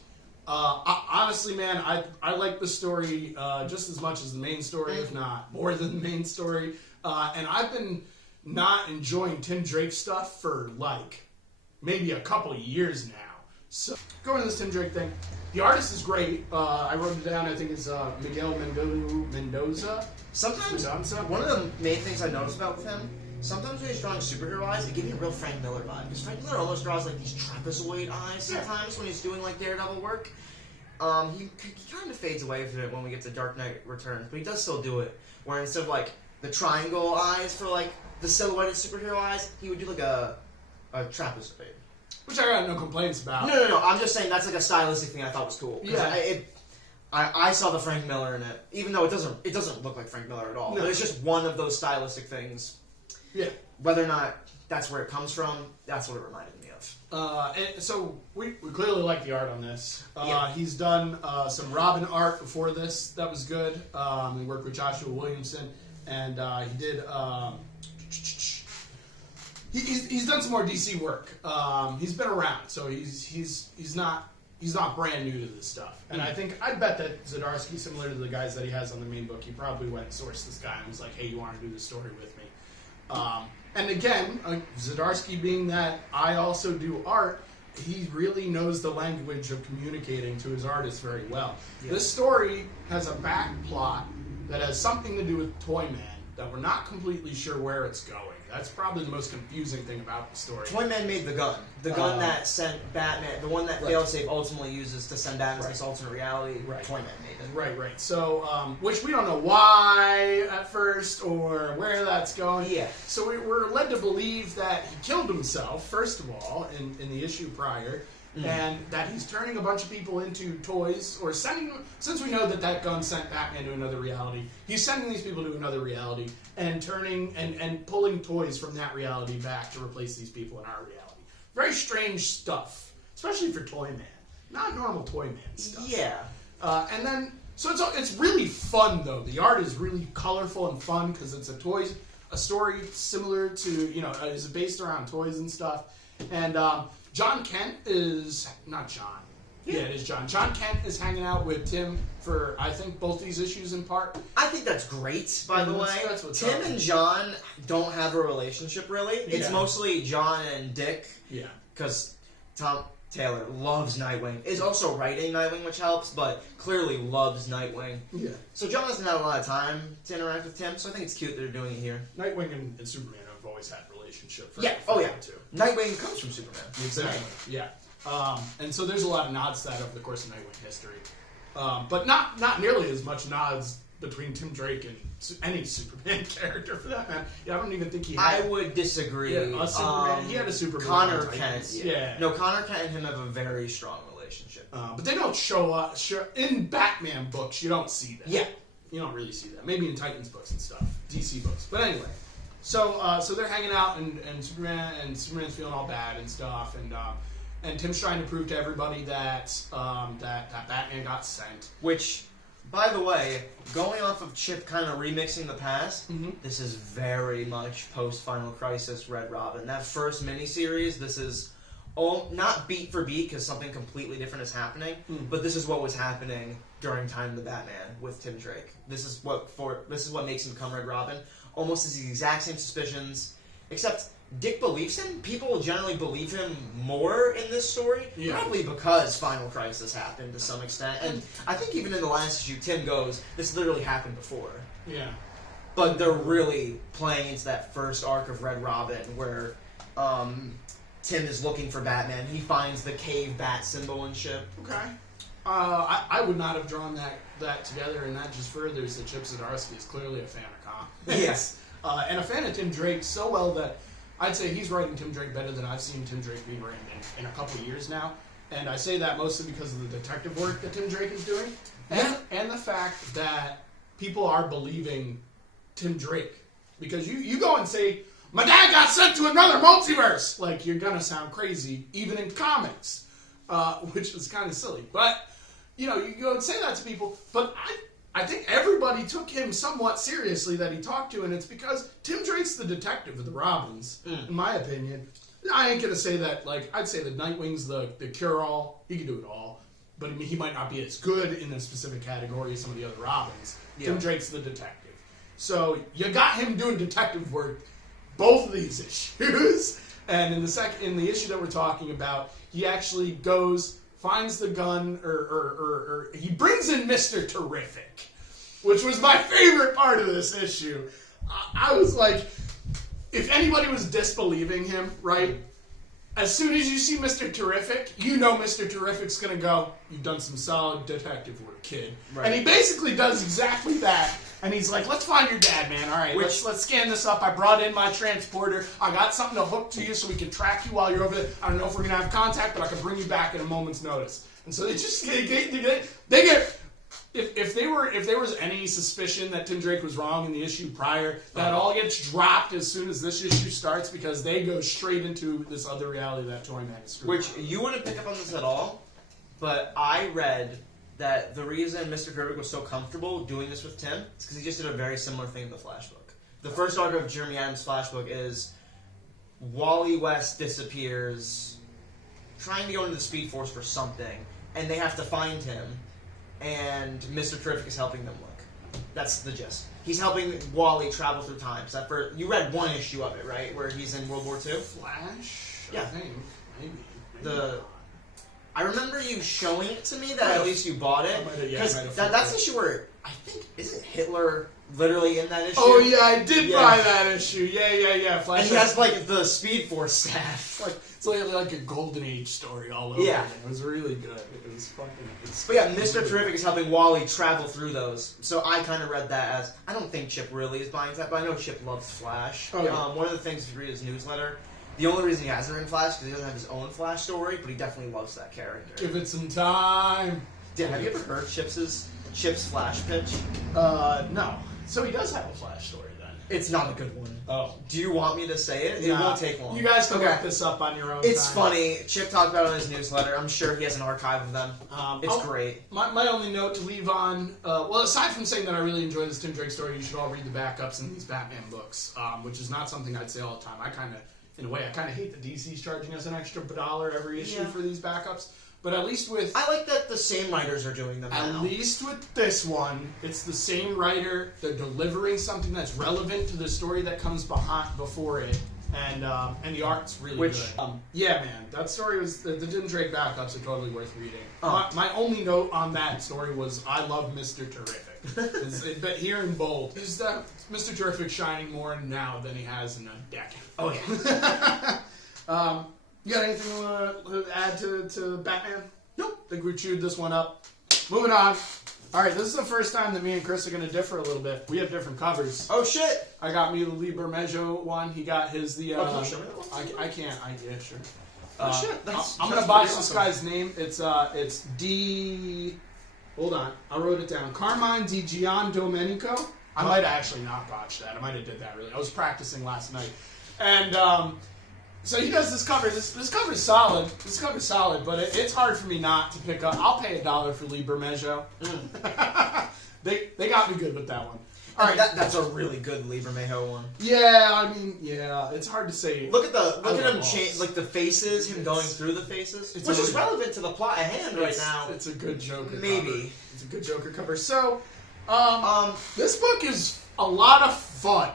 honestly, man, I like the story just as much as the main story, if not more than the main story. And I've been not enjoying Tim Drake stuff for like maybe a couple of years now. So going to this Tim Drake thing, the artist is great. I wrote it down. I think it's Miguel Mendoza. Sometimes one of the main things I noticed about with him, sometimes when he's drawing superhero eyes, it gives me a real Frank Miller vibe. Because Frank Miller almost draws like these trapezoid eyes sometimes when he's doing like Daredevil work. He kind of fades away from it when we get to Dark Knight Returns, but he does still do it. Where instead of like the triangle eyes for like the silhouetted superhero eyes, he would do like a trapezoid. Which I got no complaints about. No. I'm just saying that's like a stylistic thing I thought was cool. Yeah. I saw the Frank Miller in it, even though it doesn't look like Frank Miller at all. No. But it's just one of those stylistic things. Yeah. Whether or not that's where it comes from, that's what it reminded me of. And so we clearly like the art on this. Yeah. He's done some Robin art before this. That was good. He worked with Joshua Williamson, and he did. He's done some more DC work. He's been around, so he's not brand new to this stuff. And I bet that Zdarsky, similar to the guys that he has on the main book, he probably went and sourced this guy and was like, "Hey, you want to do this story with me?" And again, Zdarsky being that I also do art, he really knows the language of communicating to his artists very well. Yeah. This story has a back plot that has something to do with Toyman that we're not completely sure where it's going. That's probably the most confusing thing about the story. Toyman made the gun. The gun that sent Batman, the one that right. Failsafe ultimately uses to send Batman to this alternate reality. Right. Toyman made it. Right. So, which we don't know why at first or where that's going. Yeah. So we're led to believe that he killed himself, first of all, in the issue prior, and that he's turning a bunch of people into toys, or sending them, since we know that gun sent Batman to another reality, he's sending these people to another reality and turning and pulling toys from that reality back to replace these people in our reality. Very strange stuff, especially for Toyman. Not normal Toyman stuff. Yeah. And then, so it's really fun though. The art is really colorful and fun because it's a story similar to, is based around toys and stuff. And John Kent is, not John. Yeah, it is John. John Kent is hanging out with Tim for, I think, both these issues in part. I think that's great, by the way. That's what's Tim up. and John don't have a relationship, really. It's mostly John and Dick. Yeah. Because Tom Taylor loves Nightwing. Is also writing Nightwing, which helps, but clearly loves Nightwing. Yeah. So John doesn't have a lot of time to interact with Tim, so I think it's cute they're doing it here. Nightwing and Superman have always had a relationship. Too. Nightwing comes from Superman. Exactly. Yeah. And so there's a lot of nods to that over the course of Nightwing history. But not nearly as much nods between Tim Drake and any Superman character for that matter. Yeah, I don't even think he had. I would disagree. Yeah, Superman, he had a Superman. Connor Kent. Yeah. No, Connor Kent and him have a very strong relationship. But they don't show up. In Batman books, you don't see that. Yeah. You don't really see that. Maybe in Titans books and stuff. DC books. But anyway. So they're hanging out and Superman's feeling all bad and stuff, and Tim's trying to prove to everybody that Batman got sent. Which, by the way, going off of Chip kind of remixing the past, this is very much post-Final Crisis Red Robin. That first miniseries, this is not beat for beat because something completely different is happening, but this is what was happening during Time of the Batman with Tim Drake. This is what makes him become Red Robin. Almost as the exact same suspicions, except Dick believes him. People generally believe him more in this story, probably because Final Crisis happened to some extent. And I think even in the last issue, Tim goes, "This literally happened before." Yeah. But they're really playing into that first arc of Red Robin, where Tim is looking for Batman. He finds the cave bat symbol and shit. Okay. I would not have drawn that together, and that just furthers that Chip Zdarsky is clearly a fan of comics. Yes. And a fan of Tim Drake so well that I'd say he's writing Tim Drake better than I've seen Tim Drake being written in a couple of years now. And I say that mostly because of the detective work that Tim Drake is doing, and the fact that people are believing Tim Drake. Because you go and say, "My dad got sent to another multiverse!" Like, you're gonna sound crazy, even in comics. Which is kind of silly. But, you go and say that to people, but I think everybody took him somewhat seriously that he talked to, and it's because Tim Drake's the detective of the Robins, in my opinion. I ain't gonna say that, I'd say that Nightwing's the cure-all. He can do it all. But he might not be as good in a specific category as some of the other Robins. Yeah. Tim Drake's the detective. So, you got him doing detective work both of these issues. And in the issue that we're talking about, he actually goes, finds the gun, or he brings in Mr. Terrific, which was my favorite part of this issue. I was like, if anybody was disbelieving him, right, as soon as you see Mr. Terrific, you know Mr. Terrific's gonna go, "You've done some solid detective work, kid." Right. And he basically does exactly that. And he's like, "Let's find your dad, man. All right, let's scan this up. I brought in my transporter. I got something to hook to you so we can track you while you're over there. I don't know if we're gonna have contact, but I can bring you back at a moment's notice." And so they just they get. If there was any suspicion that Tim Drake was wrong in the issue prior, that all gets dropped as soon as this issue starts because they go straight into this other reality that Toy Man is screwed. Which you wouldn't pick up on this at all, but I read that the reason Mr. Terrific was so comfortable doing this with Tim is because he just did a very similar thing in the Flash book. The first arc of Jeremy Adams' Flash book is Wally West disappears, trying to go into the Speed Force for something, and they have to find him. And Mr. Terrific is helping them look. That's the gist. He's helping Wally travel through time. You read one issue of it, right? Where he's in World War II? Flash? Yeah. I think. Maybe I remember you showing it to me that at least you bought it. Because that's the issue where, I think, isn't Hitler literally in that issue? Oh, yeah, I did buy that issue. Yeah. Flash. And he has, like, the Speed Force staff. It's like a Golden Age story all over again. It was really good. It was fucking... But yeah, Mr. Terrific is helping Wally travel through those. So I kind of read that as, I don't think Chip really is buying that, but I know Chip loves Flash. Oh, yeah. One of the things, if you read his newsletter, the only reason he hasn't written Flash is because he doesn't have his own Flash story, but he definitely loves that character. Give it some time. Yeah, have you ever heard Chip's Flash pitch? No. So he does have a Flash story then. It's not a good one. Oh. Do you want me to say it? It won't take long. You guys can look this up on your own It's time. funny. Chip talked about it in his newsletter. I'm sure he has an archive of them. It's great. My only note to leave on, well, aside from saying that I really enjoy this Tim Drake story, you should all read the backups in these Batman books, which is not something I'd say all the time. I kind of hate that DC's charging us an extra $1 every issue for these backups. But at least with... I like that the same writers are doing them now. At least with this one, it's the same writer. They're delivering something that's relevant to the story that comes before it. And the art's really good. Yeah, man. That story was... The Tim Drake backups are totally worth reading. My only note on that story was, I love Mr. Terrific. But here in bold, is that Mr. Terrific shining more now than he has in a decade. Oh, yeah. You got anything to add to Batman? Nope. Think we chewed this one up. Moving on. Alright, this is the first time that me and Chris are going to differ a little bit. We have different covers. Oh, shit! I got me the Liber Mejo one. He got his can you show me that one? I can't. Yeah, sure. Oh, shit. I'm going to botch this guy's name. It's D... Hold on. I wrote it down. Carmine Di Gian Domenico. I might have actually not botched that. I might have did that really. I was practicing last night. And, so he does this cover. This cover's solid. This cover's solid, but it's hard for me not to pick up. I'll pay $1 for Liber Mejo. They got me good with that one. All right, that's a really good Liber Mejo one. Yeah, I mean, yeah, it's hard to say. Look at him change, like the faces, him going through the faces, which is relevant to the plot at hand right now. It's a good Joker. Maybe cover. It's a good Joker cover. So, this book is a lot of fun,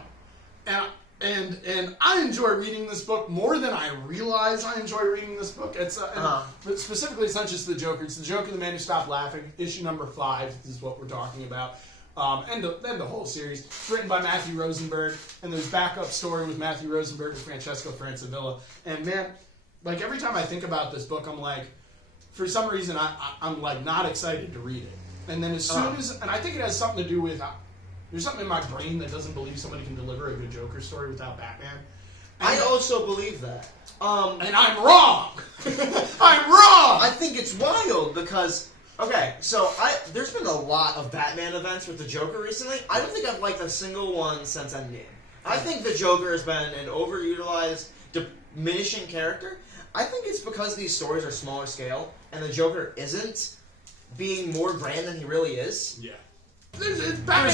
and I enjoy reading this book more than I realize I enjoy reading this book. But specifically, it's not just the Joker. It's the Joker, the Man Who Stopped Laughing. Issue number 5 is what we're talking about. And then the whole series. It's written by Matthew Rosenberg, and there's backup story with Matthew Rosenberg and Francesco Francavilla. And man, like every time I think about this book, I'm like, for some reason, I'm like not excited to read it. And then as soon as, and I think it has something to do with, there's something in my brain that doesn't believe somebody can deliver a good Joker story without Batman. And I also believe that. And I'm wrong! I'm wrong! I think it's wild because, okay, so there's been a lot of Batman events with the Joker recently. I don't think I've liked a single one since Endgame. I think the Joker has been an overutilized, diminishing character. I think it's because these stories are smaller scale, and the Joker isn't being more grand than he really is. Yeah. There's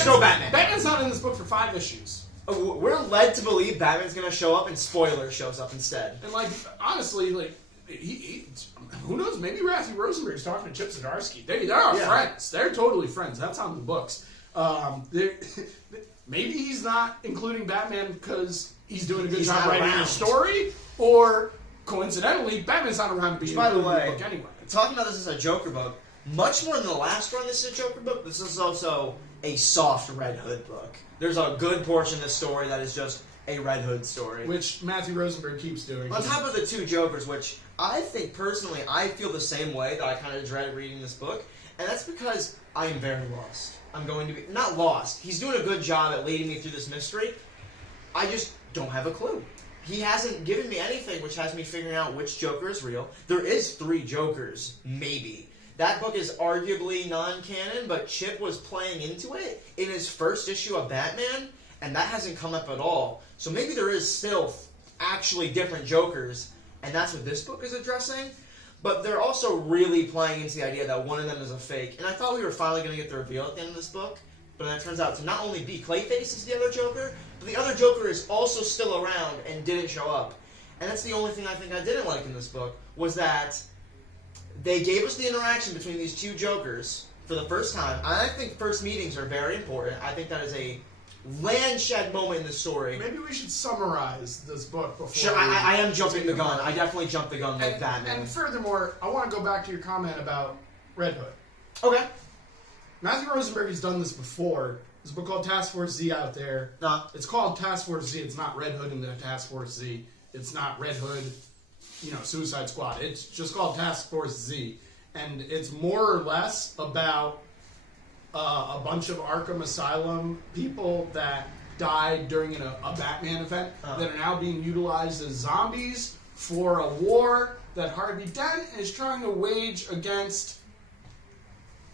no Batman. Batman's not in this book for 5 issues. We're led to believe Batman's going to show up, and Spoiler shows up instead. And, like, honestly, like, who knows? Maybe Matthew Rosenberg's talking to Chip Zdarsky. They are friends. They're totally friends. That's on the books. Maybe he's not including Batman because he's doing a good job writing a story, or coincidentally, Batman's not around to be in the book anyway. Talking about this as a Joker book, much more than the last run this is a Joker book, this is also a soft Red Hood book. There's a good portion of this story that is just a Red Hood story. Which Matthew Rosenberg keeps doing. On top of the two Jokers, which I think personally, I feel the same way, that I kind of dread reading this book, and that's because I am very lost. I'm going to be, not lost, he's doing a good job at leading me through this mystery. I just don't have a clue. He hasn't given me anything which has me figuring out which Joker is real. There is 3 Jokers, maybe. That book is arguably non-canon, but Chip was playing into it in his first issue of Batman, and that hasn't come up at all. So maybe there is still actually different Jokers, and that's what this book is addressing. But they're also really playing into the idea that one of them is a fake. And I thought we were finally going to get the reveal at the end of this book, but then it turns out to not only be Clayface is the other Joker, but the other Joker is also still around and didn't show up. And that's the only thing I think I didn't like in this book, was that they gave us the interaction between these two Jokers for the first time. I think first meetings are very important. I think that is a landshed moment in the story. Maybe we should summarize this book before. Sure, I am jumping the gun. I definitely jumped the gun with Batman. And furthermore, I want to go back to your comment about Red Hood. Okay. Matthew Rosenberg has done this before. There's a book called Task Force Z out there. It's called Task Force Z. It's not Red Hood and the Task Force Z. It's not Red Hood, Suicide Squad. It's just called Task Force Z. And it's more or less about a bunch of Arkham Asylum people that died during a Batman event that are now being utilized as zombies for a war that Harvey Dent is trying to wage against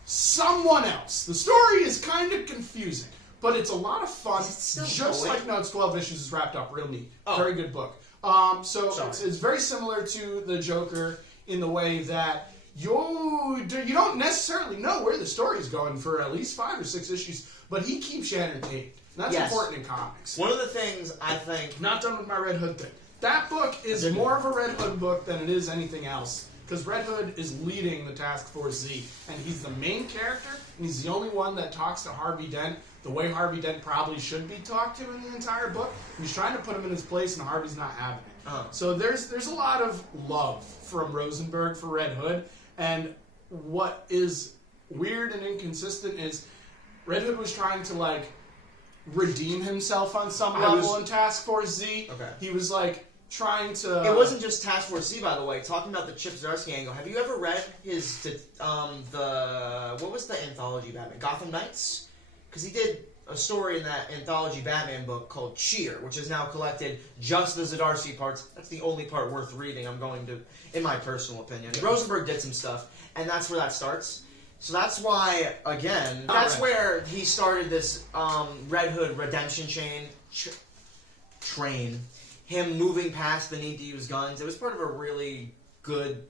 someone else. The story is kind of confusing, but it's a lot of fun. Just like, no, it's 12 issues, it's wrapped up real neat. Very good book. It's very similar to The Joker in the way that you don't necessarily know where the story's going for at least 5 or 6 issues, but he keeps you entertained. And that's important in comics. One of the things I think... Not done with my Red Hood thing. That book is more of a Red Hood book than it is anything else. Because Red Hood is leading the Task Force Z, and he's the main character, and he's the only one that talks to Harvey Dent the way Harvey Dent probably should be talked to in the entire book. He's trying to put him in his place, and Harvey's not having it. So there's a lot of love from Rosenberg for Red Hood, and what is weird and inconsistent is Red Hood was trying to, redeem himself on some level in Task Force Z. Okay. He was, trying to... It wasn't just Task Force Z, by the way. Talking about the Chip Zdarsky angle, have you ever read his, what was the anthology Batman? Gotham Knights? Because he did a story in that anthology Batman book called Cheer, which is now collected just the Zdarsky parts. That's the only part worth reading, I'm going to, in my personal opinion. Rosenberg did some stuff, and that's where that starts. So that's why, again, that's where he started this Red Hood redemption train. Him moving past the need to use guns. It was part of a really good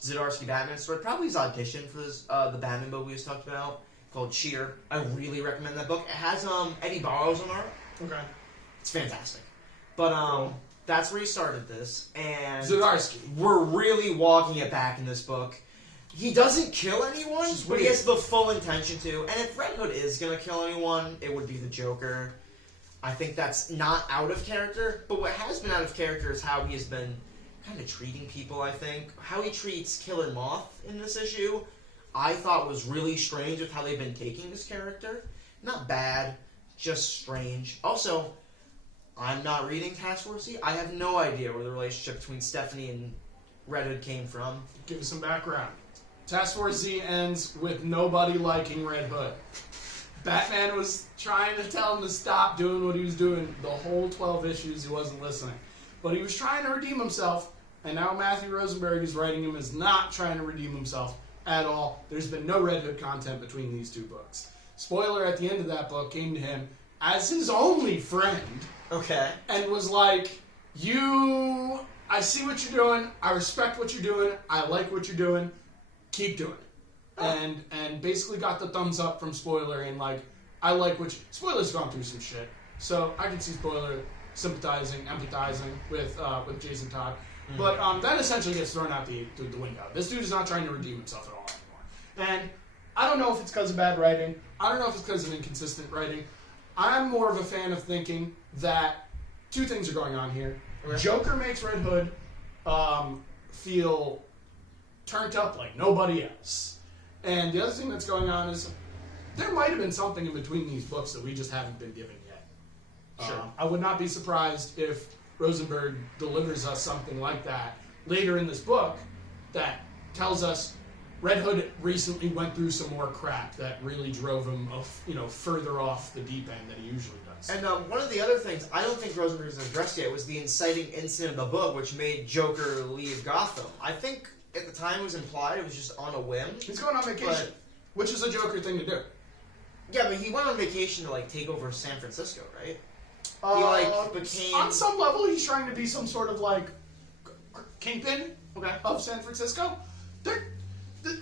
Zdarsky Batman story. Probably his audition for this, the Batman book we just talked about, called Cheer. I really recommend that book. It has Eddie Barrows on art. Okay. It's fantastic. But that's where he started this. And Zdarsky. We're really walking it back in this book. He doesn't kill anyone, but he has the full intention to. And if Red Hood is going to kill anyone, it would be the Joker. I think that's not out of character, but what has been out of character is how he has been kind of treating people, I think. How he treats Killer Moth in this issue, I thought was really strange with how they've been taking this character. Not bad, just strange. Also, I'm not reading Task Force Z. I have no idea where the relationship between Stephanie and Red Hood came from. Give us some background. Task Force Z ends with nobody liking Red Hood. Batman was trying to tell him to stop doing what he was doing. The whole 12 issues, he wasn't listening. But he was trying to redeem himself, and now Matthew Rosenberg is writing him as not trying to redeem himself at all. There's been no Red Hood content between these two books. Spoiler, at the end of that book, came to him as his only friend. Okay. And was like, I see what you're doing, I respect what you're doing, I like what you're doing, keep doing it. And basically got the thumbs up from Spoiler and I like what Spoiler's gone through some shit. So I can see Spoiler sympathizing, empathizing with Jason Todd. Mm-hmm. But that essentially gets thrown out the window. This dude is not trying to redeem himself at all anymore. And I don't know if it's because of bad writing. I don't know if it's because of inconsistent writing. I'm more of a fan of thinking that two things are going on here. Okay. Joker makes Red Hood feel turned up like nobody else. And the other thing that's going on is there might have been something in between these books that we just haven't been given yet. Sure. I would not be surprised if Rosenberg delivers us something like that later in this book that tells us Red Hood recently went through some more crap that really drove him, further off the deep end than he usually does. And one of the other things I don't think Rosenberg has addressed yet was the inciting incident of the book, which made Joker leave Gotham. I think at the time it was implied it was just on a whim. He's going on vacation, which is a Joker thing to do. Yeah, but he went on vacation to take over San Francisco, right? He became on some level he's trying to be some sort of kingpin of San Francisco.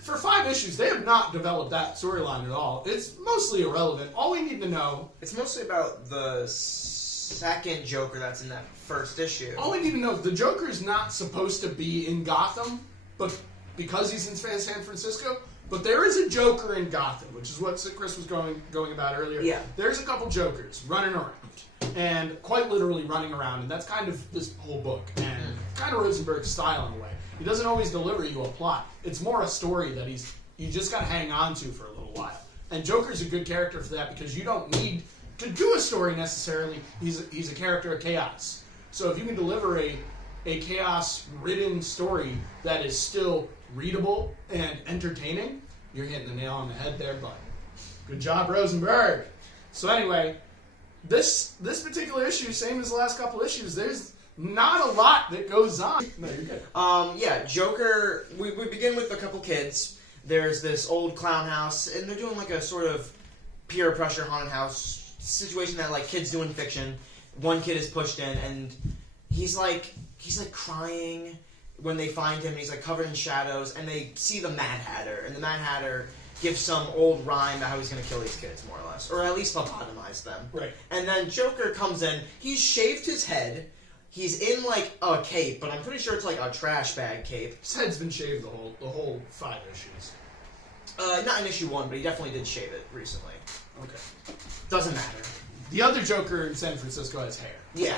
For 5 issues, they have not developed that storyline at all. It's mostly irrelevant. All we need to know... It's mostly about the second Joker that's in that first issue. All we need to know is the Joker's not supposed to be in Gotham, but because he's in San Francisco. But there is a Joker in Gotham, which is what Chris was going about earlier. Yeah. There's a couple Jokers running around. And quite literally running around. And that's kind of this whole book. And kind of Rosenberg's style in a way. He doesn't always deliver you a plot. It's more a story that you just got to hang on to for a little while. And Joker's a good character for that because you don't need to do a story necessarily. He's a character of chaos. So if you can deliver a chaos-ridden story that is still readable and entertaining, you're hitting the nail on the head there, bud. Good job, Rosenberg. So anyway, this particular issue, same as the last couple issues, there's not a lot that goes on. No, you're good. Joker, we begin with a couple kids. There's this old clown house, and they're doing a sort of peer pressure haunted house situation that kids do in fiction. One kid is pushed in, and he's crying when they find him. He's covered in shadows, and they see the Mad Hatter, and the Mad Hatter gives some old rhyme about how he's going to kill these kids, more or less, or at least lobotomize them. Right. And then Joker comes in. He's shaved his head. He's in a cape, but I'm pretty sure it's a trash bag cape. His head's been shaved the whole 5 issues. Not in issue 1, but he definitely did shave it recently. Okay. Doesn't matter. The other Joker in San Francisco has hair. Yeah.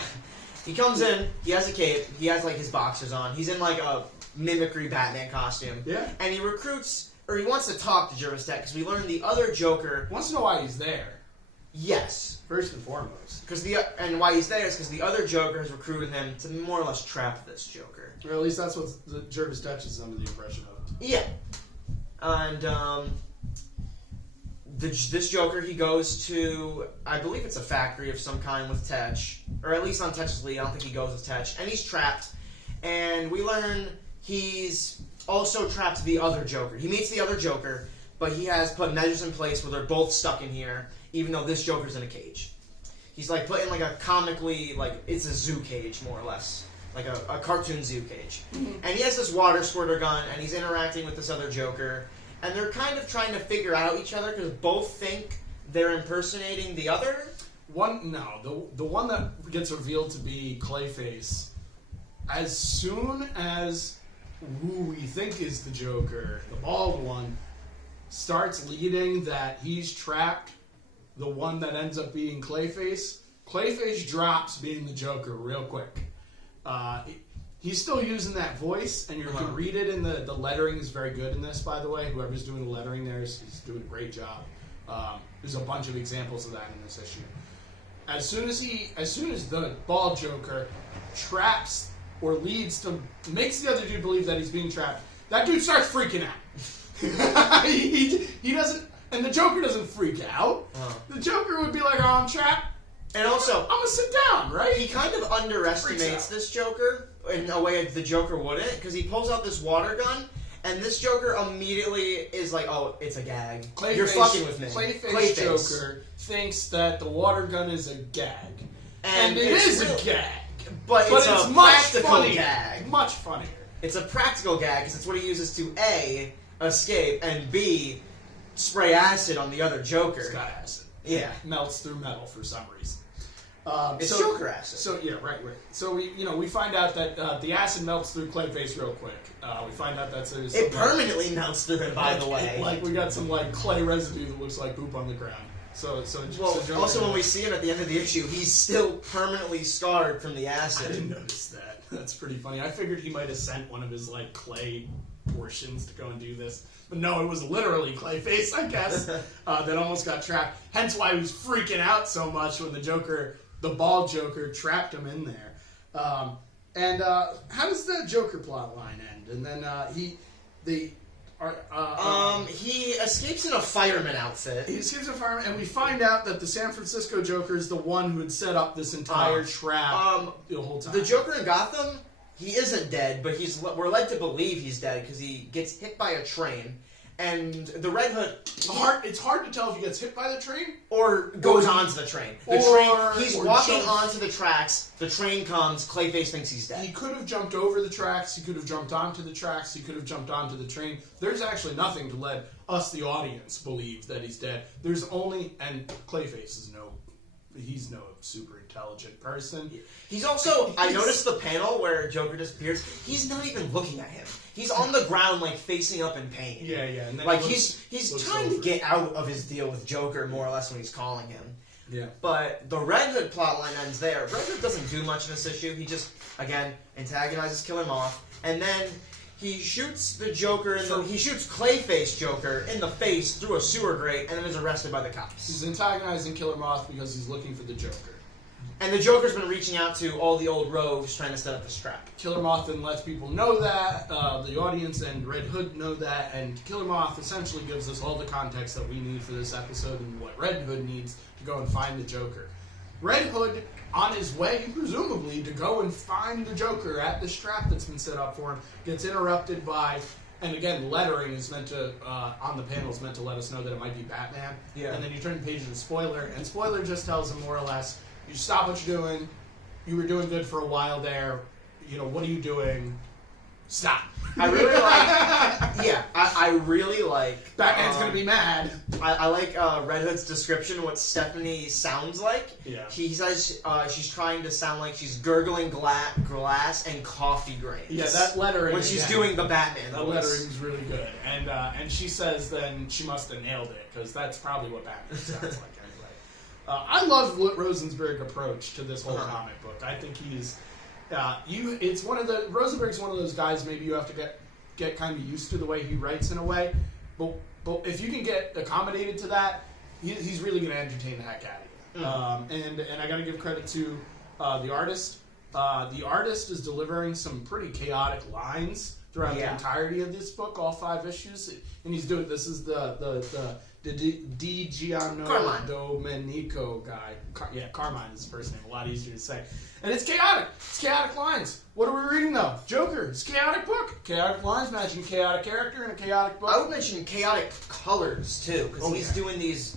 He comes in, he has a cape, he has his boxers on, he's in a mimicry Batman costume. Yeah. And he recruits, or he wants to talk to Jervis Tech, because we learned the other Joker... Wants to know why he's there. Yes. First and foremost. And why he's there is because the other Joker has recruited him to more or less trap this Joker. Or at least that's what the Jervis Dutch is under the impression of. Yeah. And, this Joker, he goes to, I believe it's a factory of some kind with Tetch. Or at least on Tetch's lead, I don't think he goes with Tetch. And he's trapped. And we learn he's also trapped the other Joker. He meets the other Joker, but he has put measures in place where they're both stuck in here, even though this Joker's in a cage. He's put in a comically, it's a zoo cage, more or less. A cartoon zoo cage. Mm-hmm. And he has this water squirter gun, and he's interacting with this other Joker. And they're kind of trying to figure out each other, because both think they're impersonating the other. The one that gets revealed to be Clayface, as soon as who we think is the Joker, the bald one, starts leading that he's trapped the one that ends up being Clayface, Clayface drops being the Joker real quick. He's still using that voice, and you can read it in the lettering is very good in this, by the way. Whoever's doing the lettering there is doing a great job. There's a bunch of examples of that in this issue. As soon as the bald Joker traps or makes the other dude believe that he's being trapped, that dude starts freaking out. he doesn't. And the Joker doesn't freak out. The Joker would be like, oh, I'm trapped. And also... I'm going to sit down, right? He kind of underestimates this Joker in a way the Joker wouldn't, because he pulls out this water gun, and this Joker immediately is like, oh, it's a gag. You're fucking with me. Clayface Joker thinks that the water gun is a gag. And it is a gag. But it's a much practical funnier. gag. Much funnier. It's a practical gag, because it's what he uses to A, escape, and B, spray acid on the other Joker. It's got acid. Yeah. It melts through metal for some reason. It's Joker acid. So yeah, right. So we find out that the acid melts through Clayface real quick. We find out that there's it permanently melts through him. By the way, we got some clay residue that looks like poop on the ground. Also when we see him at the end of the issue, he's still permanently scarred from the acid. I didn't notice that. That's pretty funny. I figured he might have sent one of his clay portions to go and do this. But no, it was literally Clayface, I guess, that almost got trapped. Hence why he was freaking out so much when the Joker the bald Joker, trapped him in there. And how does the Joker plot line end? And then he escapes in a fireman outfit. He escapes in a fireman, and we find out that the San Francisco Joker is the one who had set up this entire trap the whole time. The Joker in Gotham, he isn't dead, but we're led to believe he's dead because he gets hit by a train. And the Red Hood... It's hard to tell if he gets hit by the train or goes onto the train. He's walking onto the tracks, the train comes, Clayface thinks he's dead. He could have jumped over the tracks, he could have jumped onto the tracks, he could have jumped onto the train. There's actually nothing to let us, the audience, believe that he's dead. There's only... And Clayface is he's no super intelligent person. He's also... I noticed the panel where Joker disappears. He's not even looking at him. He's on the ground, like, facing up in pain. Yeah. And then he's trying to get out of his deal with Joker, more or less, when he's calling him. Yeah. But the Red Hood plotline ends there. Red Hood doesn't do much in this issue. He just, again, antagonizes Killer Moth. And then he shoots the Joker, he shoots Clayface Joker in the face through a sewer grate, and then is arrested by the cops. He's antagonizing Killer Moth because he's looking for the Joker. And the Joker's been reaching out to all the old rogues trying to set up this trap. Killer Moth then lets people know that, the audience and Red Hood know that, and Killer Moth essentially gives us all the context that we need for this episode and what Red Hood needs to go and find the Joker. Red Hood, on his way, presumably, to go and find the Joker at this trap that's been set up for him, gets interrupted by... And again, lettering is meant to, on the panel, is meant to let us know that it might be Batman. Yeah. And then you turn the page to Spoiler, and Spoiler just tells him more or less, you stop what you're doing, you were doing good for a while there, what are you doing? Stop. I really like... I really like... Batman's gonna be mad. I like Red Hood's description, what Stephanie sounds like. Yeah. He says she's trying to sound like she's gurgling glass and coffee grains. Yeah, that lettering... When she's doing the Batman That lettering's really good. And she says then she must have nailed it, because that's probably what Batman sounds like anyway. I love Rosenberg's approach to this whole comic book. I think he's... Rosenberg's one of those guys maybe you have to get kind of used to the way he writes in a way, but if you can get accommodated to that, he's really going to entertain the heck out of you. And I got to give credit to the artist. The artist is delivering some pretty chaotic lines throughout the entirety of this book, all 5 issues, and he's doing. This is the Di Gianno Domenico guy. Carmine is his first name. A lot easier to say. And it's chaotic. It's chaotic lines. What are we reading, though? Joker. It's a chaotic book. Chaotic lines matching chaotic character in a chaotic book. I would mention chaotic colors, too, because he's doing these...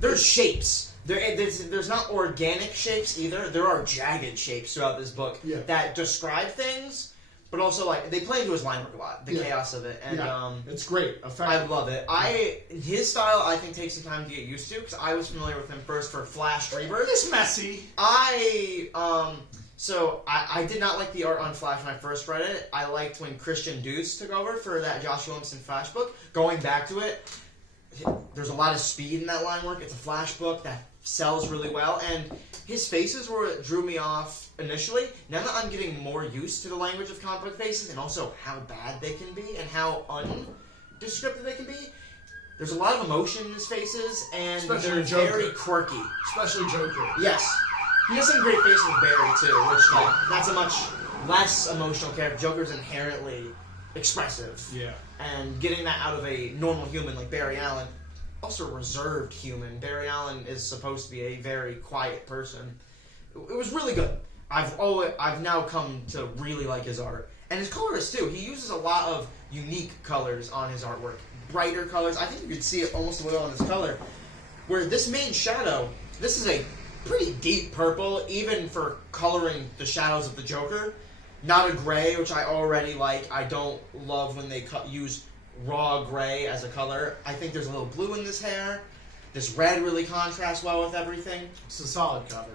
There's shapes. There's not organic shapes, either. There are jagged shapes throughout this book that describe things... But also, they play into his line work a lot, the chaos of it, and it's great. I love it. His style, I think, takes some time to get used to because I was familiar with him first for Flash Rebirth. It's messy. So I did not like the art on Flash when I first read it. I liked when Christian Duce took over for that Josh Williamson Flash book. Going back to it, there's a lot of speed in that line work. It's a Flash book that sells really well, and his faces were what drew me off initially. Now that I'm getting more used to the language of comic book faces and also how bad they can be and how undescriptive they can be, there's a lot of emotion in his faces, and they're very quirky. Especially Joker. Yes. He has some great faces with Barry, too, which, that's a much less emotional character. Joker's inherently expressive. Yeah. And getting that out of a normal human like Barry Allen, also a reserved human. Barry Allen is supposed to be a very quiet person. It was really good. I've now come to really like his art. And his colorist, too. He uses a lot of unique colors on his artwork. Brighter colors. I think you could see it almost a little on this color. Where this main shadow, this is a pretty deep purple, even for coloring the shadows of the Joker. Not a gray, which I already like. I don't love when they use raw gray as a color. I think there's a little blue in this hair. This red really contrasts well with everything. It's a solid cover.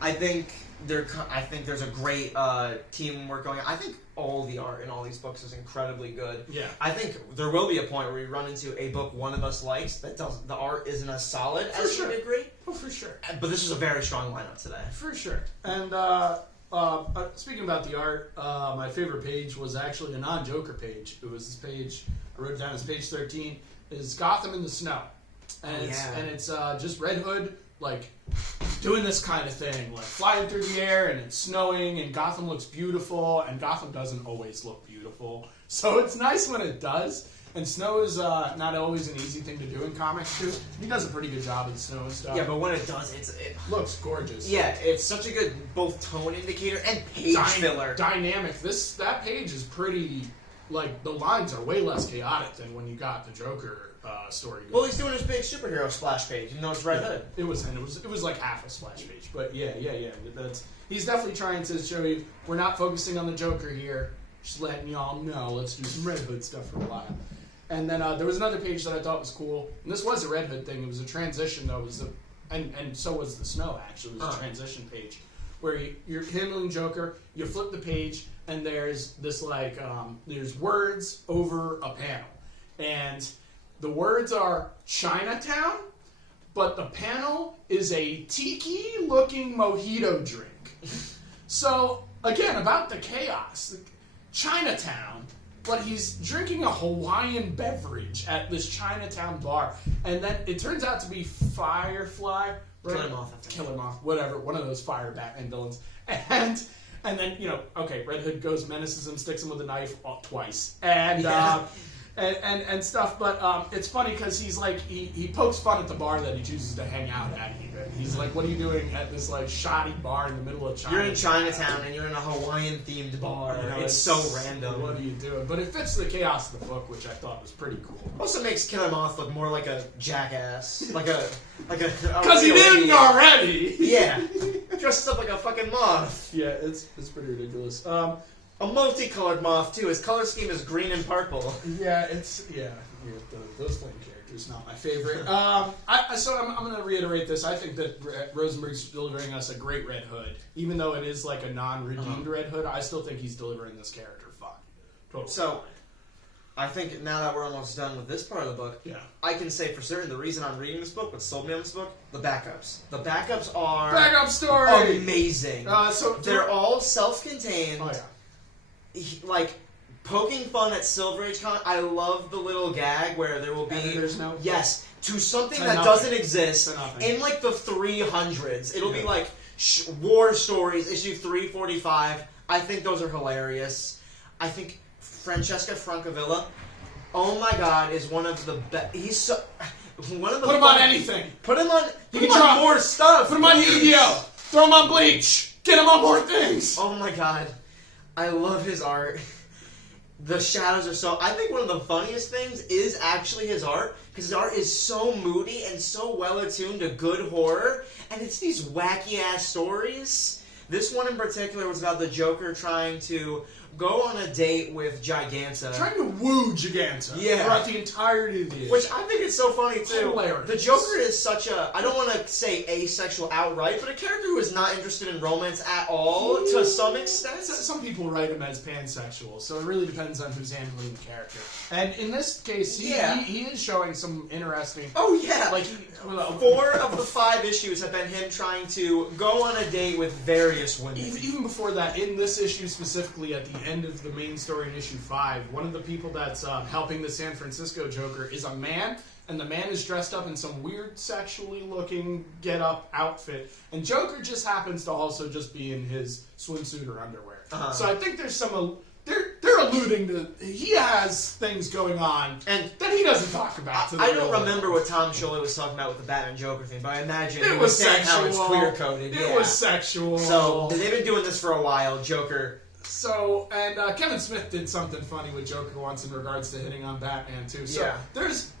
I think there's a great teamwork going on. I think all the art in all these books is incredibly good. Yeah. I think there will be a point where we run into a book one of us likes that the art isn't as solid as we agree. Oh, for sure. But this is a very strong lineup today. For sure. And speaking about the art, my favorite page was actually a non-Joker page. It was this page, I wrote it down as page 13, is Gotham in the Snow. And it's just Red Hood, like, doing this kind of thing, like flying through the air and it's snowing and Gotham looks beautiful, and Gotham doesn't always look beautiful. So it's nice when it does. And snow is not always an easy thing to do in comics too. He does a pretty good job of snow and stuff. Yeah, but when it does, it looks gorgeous. Yeah, it's such a good both tone indicator and page filler. Dynamic. That page is pretty. Like the lines are way less chaotic than when you got the Joker story going. Well, he's doing his big superhero splash page, even though it's Red Hood. It was like half a splash page, but yeah. He's definitely trying to show you we're not focusing on the Joker here. Just letting y'all know. Let's do some Red Hood stuff for a while. And then there was another page that I thought was cool, and this was a Red Hood thing. It was a transition though. And so was the snow. Actually, it was a transition page where you're handling Joker. You flip the page, and there's this there's words over a panel, and the words are Chinatown, but the panel is a tiki-looking mojito drink. So again, about the chaos, Chinatown. But he's drinking a Hawaiian beverage at this Chinatown bar. And then it turns out to be Firefly. Killer Moth. Killer Moth, whatever. One of those fire Batman villains. And then, Red Hood goes, menaces him, sticks him with a knife twice. And stuff. But it's funny because he's like, he pokes fun at the bar that he chooses to hang out at even. He's like, what are you doing at this shoddy bar in the middle of China? You're in Chinatown and you're in a Hawaiian themed bar. It's so random. What are you doing? But it fits the chaos of the book, which I thought was pretty cool. Also makes Killer Moth look more like a jackass. Like a because he didn't already! Yeah. Dressed up like a fucking moth. Yeah, it's pretty ridiculous. A multicolored moth too. His color scheme is green and purple. Yeah, those flame characters not my favorite. So I'm going to reiterate this. I think that Rosenberg's delivering us a great Red Hood, even though it is like a non-redeemed Red Hood. I still think he's delivering this character fine. Totally. So, I think now that we're almost done with this part of the book, I can say for certain the reason I'm reading this book, what sold me on this book, the backups. The backups are backup story amazing. So they're all self-contained. Oh yeah. Poking fun at Silver Age Con. I love the little gag where there will be to something that doesn't exist in the 300s. It'll be like War Stories issue 345. I think those are hilarious. I think Francesca Francavilla, oh my god, is one of the best. He's so one of the. Put him on anything. Put him on. You can drop more stuff. Put him on Yu-Gi-Oh. Throw him on Bleach. Get him on more things. Oh my god. I love his art. The shadows are so... I think one of the funniest things is actually his art, because his art is so moody and so well attuned to good horror, and it's these wacky-ass stories. This one in particular was about the Joker trying to go on a date with Giganta. Trying to woo Giganta throughout the entirety of the issue. Which I think is so funny, too. Hilarious. The Joker is such a... I don't want to say asexual outright, but a character who is not interested in romance at all, to some extent. Some people write him as pansexual, so it really depends on who's handling the character. And in this case, he is showing some interesting... Oh, yeah. 4 of the 5 issues have been him trying to go on a date with various women. Even before that, in this issue specifically, at the end of the main story in issue 5, one of the people that's helping the San Francisco Joker is a man, and the man is dressed up in some weird sexually looking get-up outfit, and Joker just happens to also just be in his swimsuit or underwear. So I think there's some... They're alluding to... He has things going on and that he doesn't talk about. I don't remember what Tom Scioli was talking about with the Batman Joker thing, but I imagine it was saying how it's queer-coded. It was sexual. So they've been doing this for a while, Joker... So, and Kevin Smith did something funny with Joker once in regards to hitting on Batman, too. So, there's...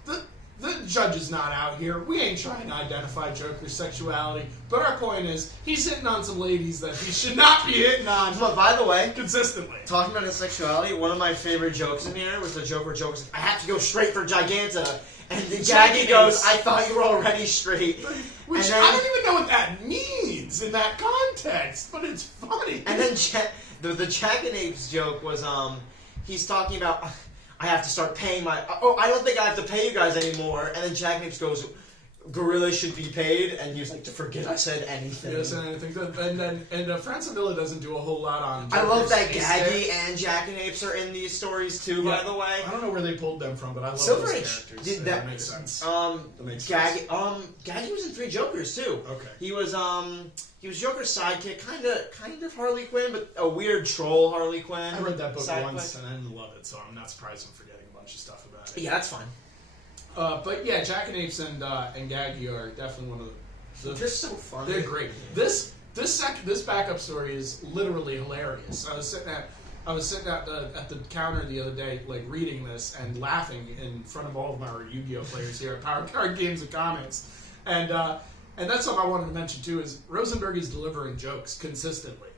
The judge is not out here. We ain't trying to identify Joker's sexuality. But our point is, he's hitting on some ladies that he should not be hitting on. But by the way, consistently. Talking about his sexuality, one of my favorite jokes in here was the Joker jokes, I have to go straight for Giganta. And the Jackie goes, I thought you were already straight. Which I don't even know what that means in that context, but it's funny. And then the Jackanapes joke was, he's talking about... I have to start paying my... Oh, I don't think I have to pay you guys anymore. And then Jackanapes goes, gorillas should be paid, and he was like, to forget I said anything. Yes, and I think that, and Francavilla doesn't do a whole lot on. I love that Joker's Gaggy and Jackanapes are in these stories too. Yeah. By the way, I don't know where they pulled them from, but I love Silver those Age characters. did That that. makes sense. That makes sense. Gaggy was in Three Jokers too. Okay. He was Joker's sidekick, kind of Harley Quinn, but a weird troll Harley Quinn. I read that book sidekick. once and I didn't love it, so I'm not surprised I'm forgetting a bunch of stuff about it. Yeah, that's fine. But yeah, Jackanapes and Gaggy are definitely one of the. They're so funny. They're great. This backup story is literally hilarious. I was sitting at the counter the other day, like reading this and laughing in front of all of our Yu-Gi-Oh players here at Power Card Games and Comics, and that's something I wanted to mention too. Is Rosenberg is delivering jokes consistently,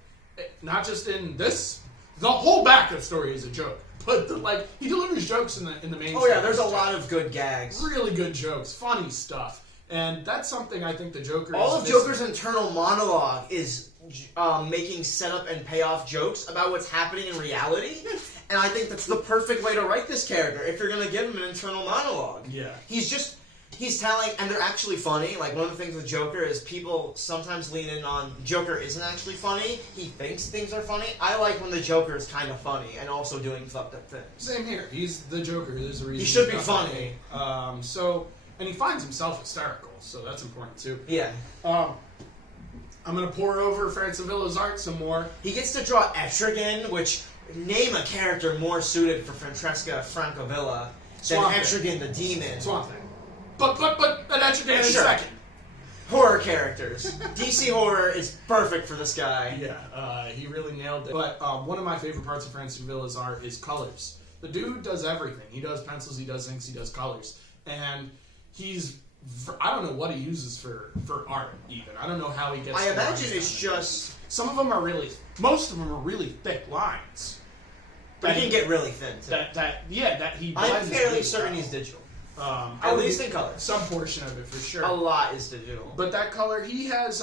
not just in this. The whole backup story is a joke, but he delivers jokes in the main. Oh yeah, there's a lot of good gags. Really good jokes, funny stuff. And that's something I think the Joker All is of missing. Joker's internal monologue is making setup and payoff jokes about what's happening in reality, and I think that's the perfect way to write this character. If you're gonna give him an internal monologue, Yeah. He's telling, and they're actually funny. Like, one of the things with Joker is people sometimes lean in on Joker isn't actually funny. He thinks things are funny. I like when the Joker is kind of funny and also doing fucked up things. Same here. He's the Joker. There's a reason He should be he's funny. And he finds himself hysterical, so that's important too. Yeah. I'm gonna pour over Francevilla's art some more. He gets to draw Etrigan, which, name a character more suited for Francesca Francavilla than Swamp Thing. Etrigan the Demon. Swamp Thing. But an extra in Sure. second. Horror characters. DC horror is perfect for this guy. Yeah, he really nailed it. But one of my favorite parts of Francevilla's art is colors. The dude does everything. He does pencils, he does inks, he does colors. And I don't know what he uses for art, even. I don't know how he gets I the imagine lines it's down. just... Some of them are most of them are really thick lines. But he can get really thin, too. That he I'm blends fairly really certain well. he's digital. I At would least be- in colors. Some portion of it, for sure. A lot is digital. But that color, he has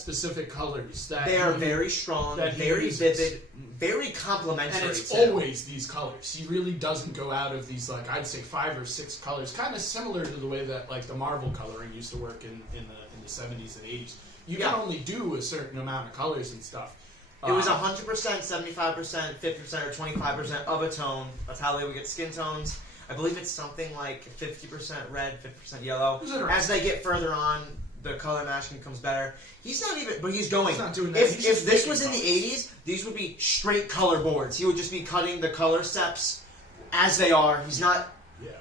specific colors that They are very strong, that he very uses. vivid, very complimentary. And it's too. always these colors. He really doesn't go out of these, like, I'd say 5 or 6 colors, kind of similar to the way that, like, the Marvel coloring used to work in the 70s and 80s. You can only do a certain amount of colors and stuff. It was 100%, 75%, 50%, or 25% of a tone. That's how they would get skin tones. I believe it's something like 50% red, 50% yellow. As they get further on, the color matching becomes better. He's not even, but he's going. He's not doing that. If He's just this making was in the colors. 80s, these would be straight color boards. He would just be cutting the color steps as they are. He's not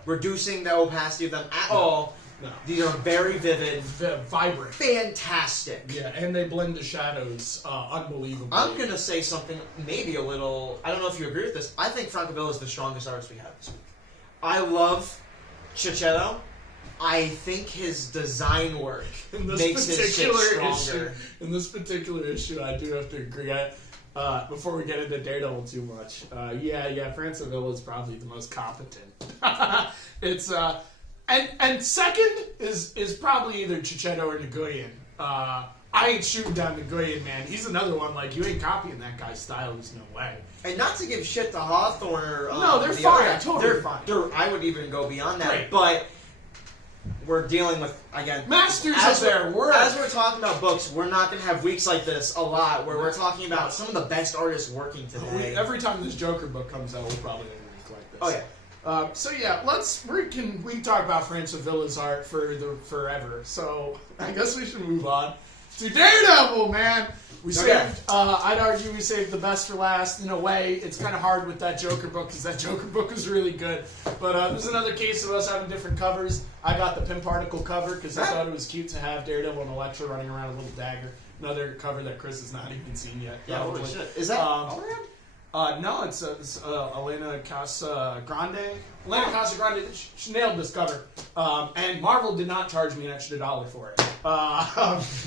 reducing the opacity of them at all. No. These are very vivid, Vibrant. fantastic. Yeah, and they blend the shadows unbelievably. I'm gonna say something maybe a little. I don't know if you agree with this. I think Francavilla is the strongest artist we have this week. I love Chichetto. I think his design work makes his shit stronger. In this particular issue, I do have to agree. Before we get into Daredevil too much, Francavilla is probably the most competent. It's and second is probably either Chichetto or Nguyen. I ain't shooting down Nguyen, man. He's another one, like, you ain't copying that guy's style, there's no way. And not to give shit to Hawthorne or No, they're the fine, other- totally they're fine. I would even go beyond that, Great. but we're dealing with, again, Masters as of their work. As we're talking about books, we're not going to have weeks like this a lot where we're talking about some of the best artists working today. Every time this Joker book comes out, we'll probably have a week like this. Oh yeah. We can talk about Francevilla's art forever. So I guess we should move on to Daredevil, man. We saved. I'd argue we saved the best for last. In a way, it's kind of hard with that Joker book because that Joker book was really good. But there's another case of us having different covers. I got the Pimp Particle cover because I thought it was cute to have Daredevil and Elektra running around with a little dagger. Another cover that Chris has not even seen yet. Yeah, holy probably. shit. Is that all around? No, it's Elena Casagrande. Elena Casagrande, she nailed this cover. And Marvel did not charge me an extra $1 for it.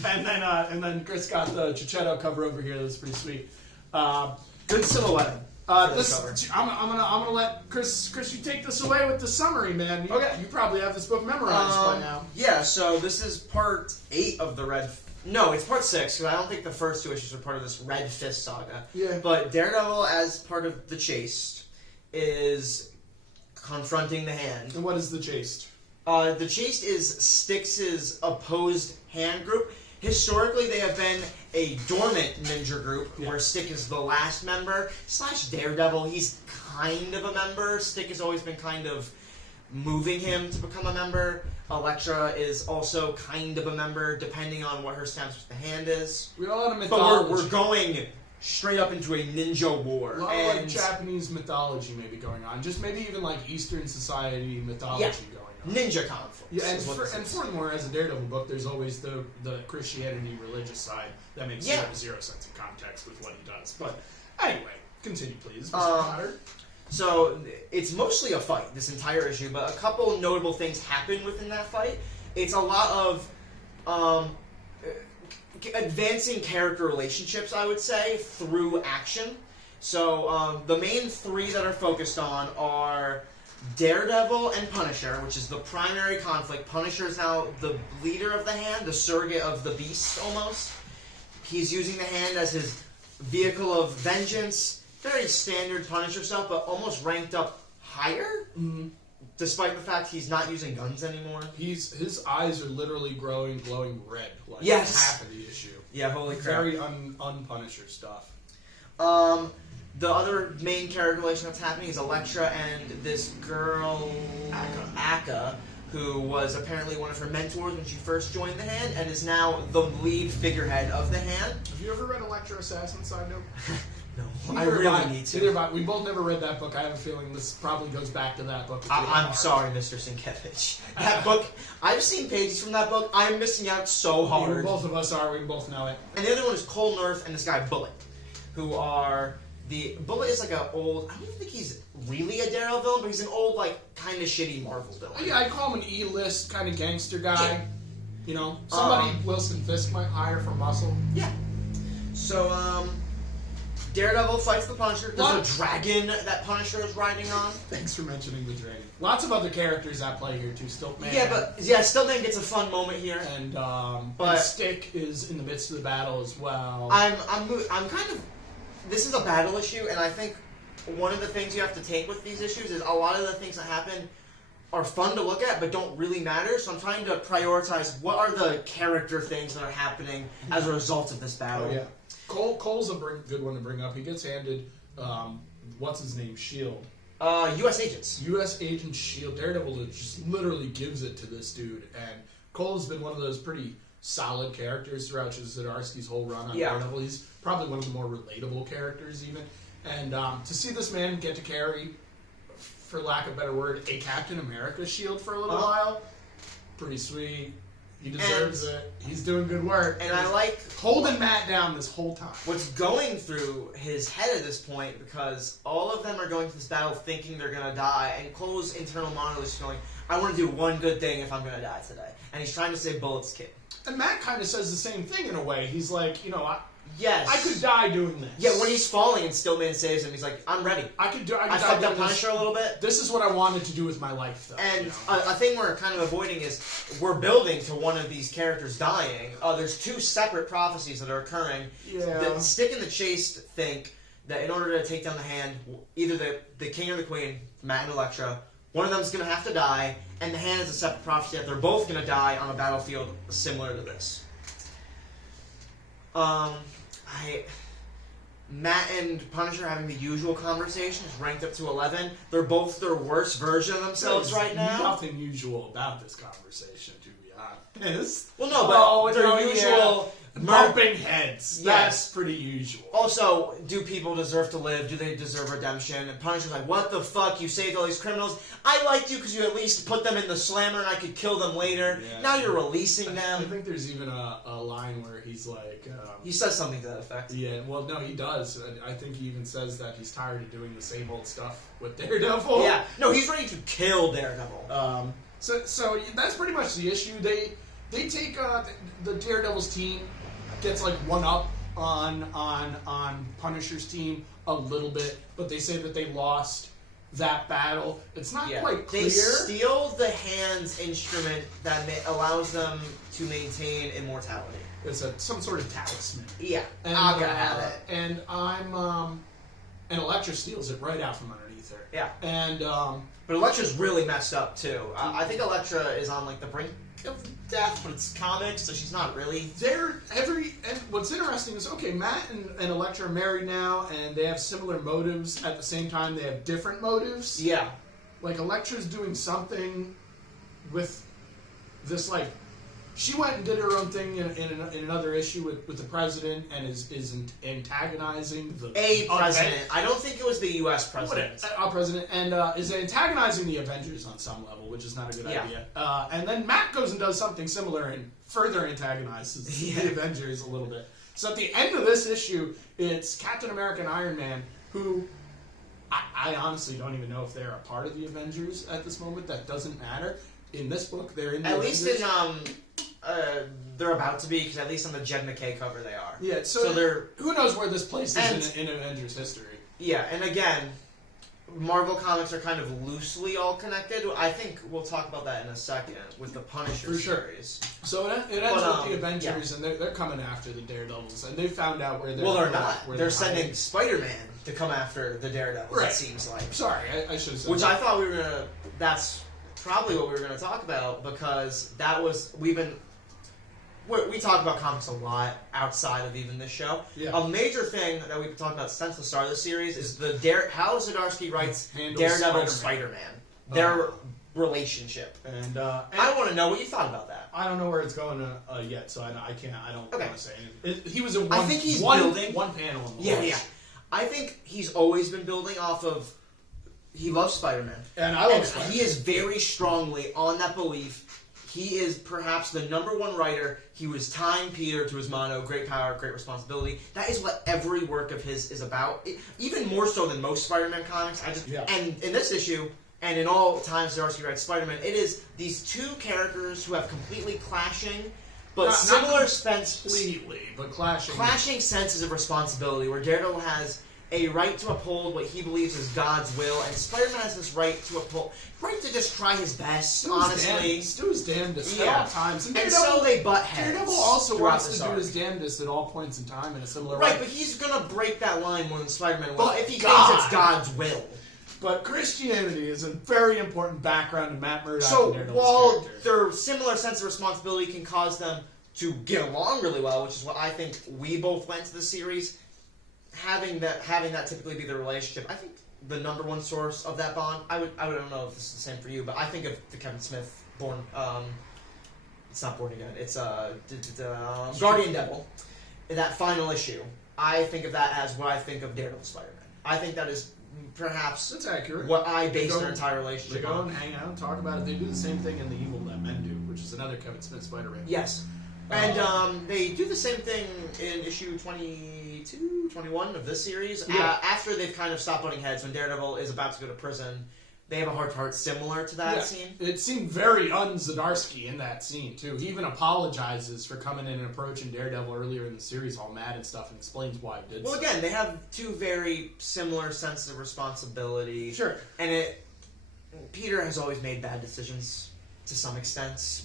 And then Chris got the Chichetto cover over here. That's pretty sweet. Good silhouette. I'm gonna let Chris. You take this away with the summary, man. You probably have this book memorized by now. Yeah. So this is part 8 of the Red. No, it's part 6 because I don't think the first 2 issues are part of this Red Fist saga. Yeah. But Daredevil, as part of the Chased, is confronting the Hand. And what is the Chased? The Chaste is Styx's opposed hand group. Historically, they have been a dormant ninja group, where Styx is the last member. / Daredevil, he's kind of a member. Styx has always been kind of moving him to become a member. Elektra is also kind of a member, depending on what her stance with the hand is. We got a lot of mythology. But we're going straight up into a ninja war. A lot of like Japanese mythology maybe going on. Just maybe even like Eastern society mythology going on. Ninja conflicts. Yeah, and furthermore, as a Daredevil book, there's always the Christianity religious side that makes zero sense in context with what he does. But anyway, continue please, Mr. Potter. So it's mostly a fight, this entire issue, but a couple notable things happen within that fight. It's a lot of advancing character relationships, I would say, through action. So the main three that are focused on are Daredevil and Punisher, which is the primary conflict. Punisher is now the leader of the hand, the surrogate of the beast, almost. He's using the hand as his vehicle of vengeance. Very standard Punisher stuff, but almost ranked up higher, despite the fact he's not using guns anymore. His eyes are literally glowing red, like half of the issue. Yeah, holy crap. Very un-Punisher stuff. The other main character relation that's happening is Elektra and this girl, Akka, who was apparently one of her mentors when she first joined the hand, and is now the lead figurehead of the hand. Have you ever read Elektra Assassin Side Note? No, I really need to. We both never read that book. I have a feeling this probably goes back to that book. I'm sorry, Mr. Sienkiewicz. That book, I've seen pages from that book. I'm missing out so hard. Yeah, both of us are. We both know it. And the other one is Cole Nerth and this guy Bullet, who are Bullet is like an old. I don't even think he's really a Daredevil villain, but he's an old, like, kind of shitty Marvel villain. Yeah, I call him an E-list kind of gangster guy. Yeah. You know, somebody Wilson Fisk might hire for muscle. Yeah. So, Daredevil fights the Punisher. There's a dragon that Punisher is riding on. Thanks for mentioning the dragon. Lots of other characters at play here too. Stiltman. Yeah, Stiltman gets a fun moment here. And Stick is in the midst of the battle as well. I'm kind of. This is a battle issue, and I think one of the things you have to take with these issues is a lot of the things that happen are fun to look at, but don't really matter. So I'm trying to prioritize what are the character things that are happening as a result of this battle. Oh, yeah. Cole's a good one to bring up. He gets handed, what's his name, S.H.I.E.L.D. U.S. agents. U.S. Agent S.H.I.E.L.D. Daredevil just literally gives it to this dude. And Cole's been one of those pretty solid characters throughout Zdarsky's whole run on Daredevil. He's probably one of the more relatable characters even. And to see this man get to carry, for lack of a better word, a Captain America shield for a little while, pretty sweet. He deserves it. He's doing good work. And I like holding Matt down this whole time. What's going through his head at this point, because all of them are going through this battle thinking they're going to die, and Cole's internal monologue is going, I want to do one good thing if I'm going to die today. And he's trying to save Bullet's kid. And Matt kind of says the same thing in a way. He's like, you know, I could die doing this. Yeah, when he's falling and Stillman saves him, he's like, I'm ready. I fucked up Punisher a little bit. This is what I wanted to do with my life, though. And a thing we're kind of avoiding is we're building to one of these characters dying. There's two separate prophecies that are occurring. Yeah. The Stick and the Chaste think that in order to take down the hand, either the king or the queen, Matt and Elektra, one of them's going to have to die, and the hand is a separate prophecy that they're both going to die on a battlefield similar to this. Matt and Punisher having the usual conversation is ranked up to 11. They're both their worst version of themselves right now. Nothing usual about this conversation, to be honest. Well, no, but their usual bumping heads. Yes. That's pretty usual. Also, do people deserve to live? Do they deserve redemption? And Punisher's like, what the fuck? You saved all these criminals. I liked you because you at least put them in the slammer and I could kill them later. Yeah. Now you're releasing them. I think there's even a line where he's like... he says something to that effect. Yeah, well, no, he does. I think he even says that he's tired of doing the same old stuff with Daredevil. Yeah. No, he's ready to kill Daredevil. So that's pretty much the issue. They take the Daredevil's team gets like one up on Punisher's team a little bit, but they say that they lost that battle. It's not quite clear. They steal the hand's instrument that allows them to maintain immortality. It's some sort of talisman. Yeah, and, I'm gonna have it. And and Elektra steals it right out from underneath with her. Yeah. And But Elektra's really messed up too. I think Elektra is on like the brink of death, but it's comics, so she's not really. and what's interesting is, okay, Matt and Elektra are married now, and they have similar motives. At the same time, they have different motives. Yeah. Like, Elektra's doing something with this, like, she went and did her own thing in another issue with the president, and is antagonizing the president. I don't think it was the U.S. president. President, and is antagonizing the Avengers on some level, which is not a good idea. And then Matt goes and does something similar and further antagonizes the Avengers a little bit. So at the end of this issue, it's Captain America and Iron Man, who I honestly don't even know if they're a part of the Avengers at this moment. That doesn't matter. In this book, they're in the Avengers. At least in they're about to be, because at least on the Jed McKay cover they are. Yeah, so they're, who knows where this place is in Avengers history. Yeah, and again, Marvel comics are kind of loosely all connected. I think we'll talk about that in a second with the Punisher series. So it ends with the Avengers, and they're coming after the Daredevils, and they found out where they're... Well, they're not. They're sending Spider-Man to come after the Daredevils, it seems like. Sorry, I should have said Which I thought we were going to... That's probably what we were going to talk about, because that was... We talk about comics a lot outside of even this show. Yeah. A major thing that we've been talking about since the start of the series is how Zdarsky writes Daredevil Spider-Man. Their relationship. And I want to know what you thought about that. I don't know where it's going yet, so I don't want to say anything. He was in I think he's building one panel in the Yeah. I think he's always been building off of... He loves Spider-Man. And I love Spider-Man. He is very strongly on that belief. He is perhaps the #1 writer. He was tying Peter to his motto, great power, great responsibility. That is what every work of his is about. Even more so than most Spider-Man comics. And in this issue, and in all times Zdarsky writes Spider-Man, it is these two characters who have completely clashing, but clashing senses of responsibility, where Daredevil has a right to uphold what he believes is God's will, and Spider-Man has this right to just try his best, honestly. Do his damnedest at all times. And so they butt heads. Daredevil also wants to do his damnedest at all points in time in a similar way. Right, but he's going to break that line more than Spider-Man will if he thinks it's God's will. But Christianity is a very important background in Matt Murdock. So while their similar sense of responsibility can cause them to get along really well, which is what I think we both went to the series, having that typically be the relationship, I think the #1 source of that bond, I don't know if this is the same for you, but I think of the Kevin Smith it's not Born Again, it's Guardian Devil, in that final issue. I think of that as what I think of Daredevil Spider-Man. I think that is perhaps that's accurate. What I base their entire relationship on. They go and hang out and talk about it. They do the same thing in The Evil That Men Do, which is another Kevin Smith Spider-Man. Yes. And they do the same thing in issue 22, 21 of this series. After they've kind of stopped butting heads, when Daredevil is about to go to prison, they have a heart-to-heart similar to that scene. It seemed very un-Zdarsky in that scene, too. He even apologizes for coming in and approaching Daredevil earlier in the series all mad and stuff, and explains why he did so. Well, again, they have two very similar senses of responsibility. Sure. And Peter has always made bad decisions to some extent.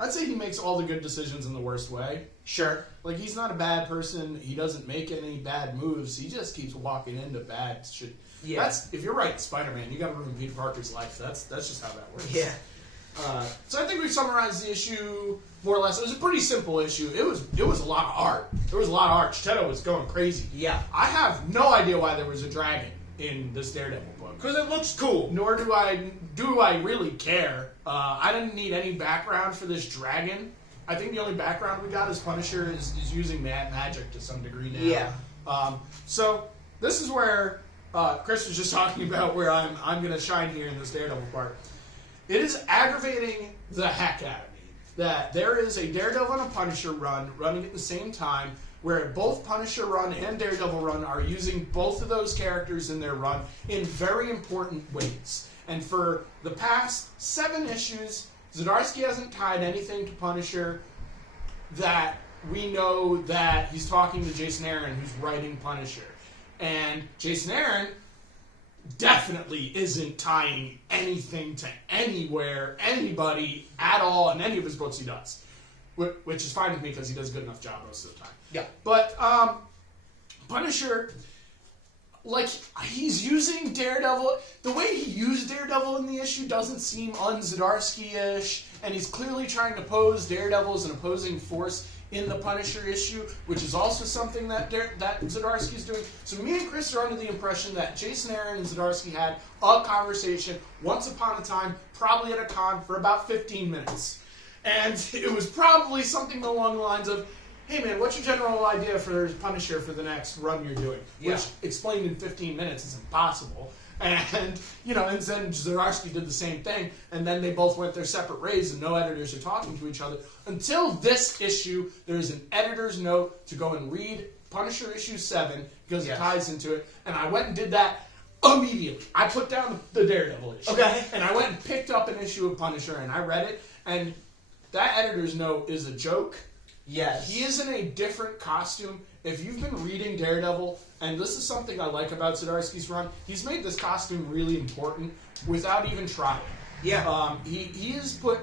I'd say he makes all the good decisions in the worst way. Sure. Like, he's not a bad person. He doesn't make any bad moves. He just keeps walking into bad shit. Yeah. If you're writing Spider-Man, you got to ruin Peter Parker's life. That's just how that works. Yeah. So I think we've summarized the issue more or less. It was a pretty simple issue. It was a lot of art. There was a lot of art. Cheto was going crazy. Yeah. I have no idea why there was a dragon in this Daredevil book. Because it looks cool. Nor do I really care. I didn't need any background for this dragon. I think the only background we got is Punisher is using magic to some degree now. Yeah. So this is where Chris was just talking about where I'm going to shine here in this Daredevil part. It is aggravating the heck out of me that there is a Daredevil and a Punisher run running at the same time, where both Punisher run and Daredevil run are using both of those characters in their run in very important ways. And for the past 7 issues, Zdarsky hasn't tied anything to Punisher that we know that he's talking to Jason Aaron, who's writing Punisher. And Jason Aaron definitely isn't tying anything to anywhere, anybody, at all, in any of his books he does. Which is fine with me because he does a good enough job most of the time. Yeah. But Punisher, like, he's using Daredevil. The way he used Daredevil in the issue doesn't seem un-Zdarsky-ish, and he's clearly trying to pose Daredevil as an opposing force in the Punisher issue, which is also something that Zdarsky's doing. So me and Chris are under the impression that Jason Aaron and Zdarsky had a conversation once upon a time, probably at a con, for about 15 minutes. And it was probably something along the lines of, hey man, what's your general idea for Punisher for the next run you're doing? Yeah. Which, explained in 15 minutes, is impossible. And, you know, and then Zdarsky did the same thing, and then they both went their separate ways, and no editors are talking to each other. Until this issue, there's an editor's note to go and read Punisher issue 7, because it ties into it, and I went and did that immediately. I put down the Daredevil issue. Okay. And I went and picked up an issue of Punisher, and I read it, and that editor's note is a joke. Yes. He is in a different costume. If you've been reading Daredevil, and this is something I like about Zdarsky's run, he's made this costume really important without even trying. Yeah. He has put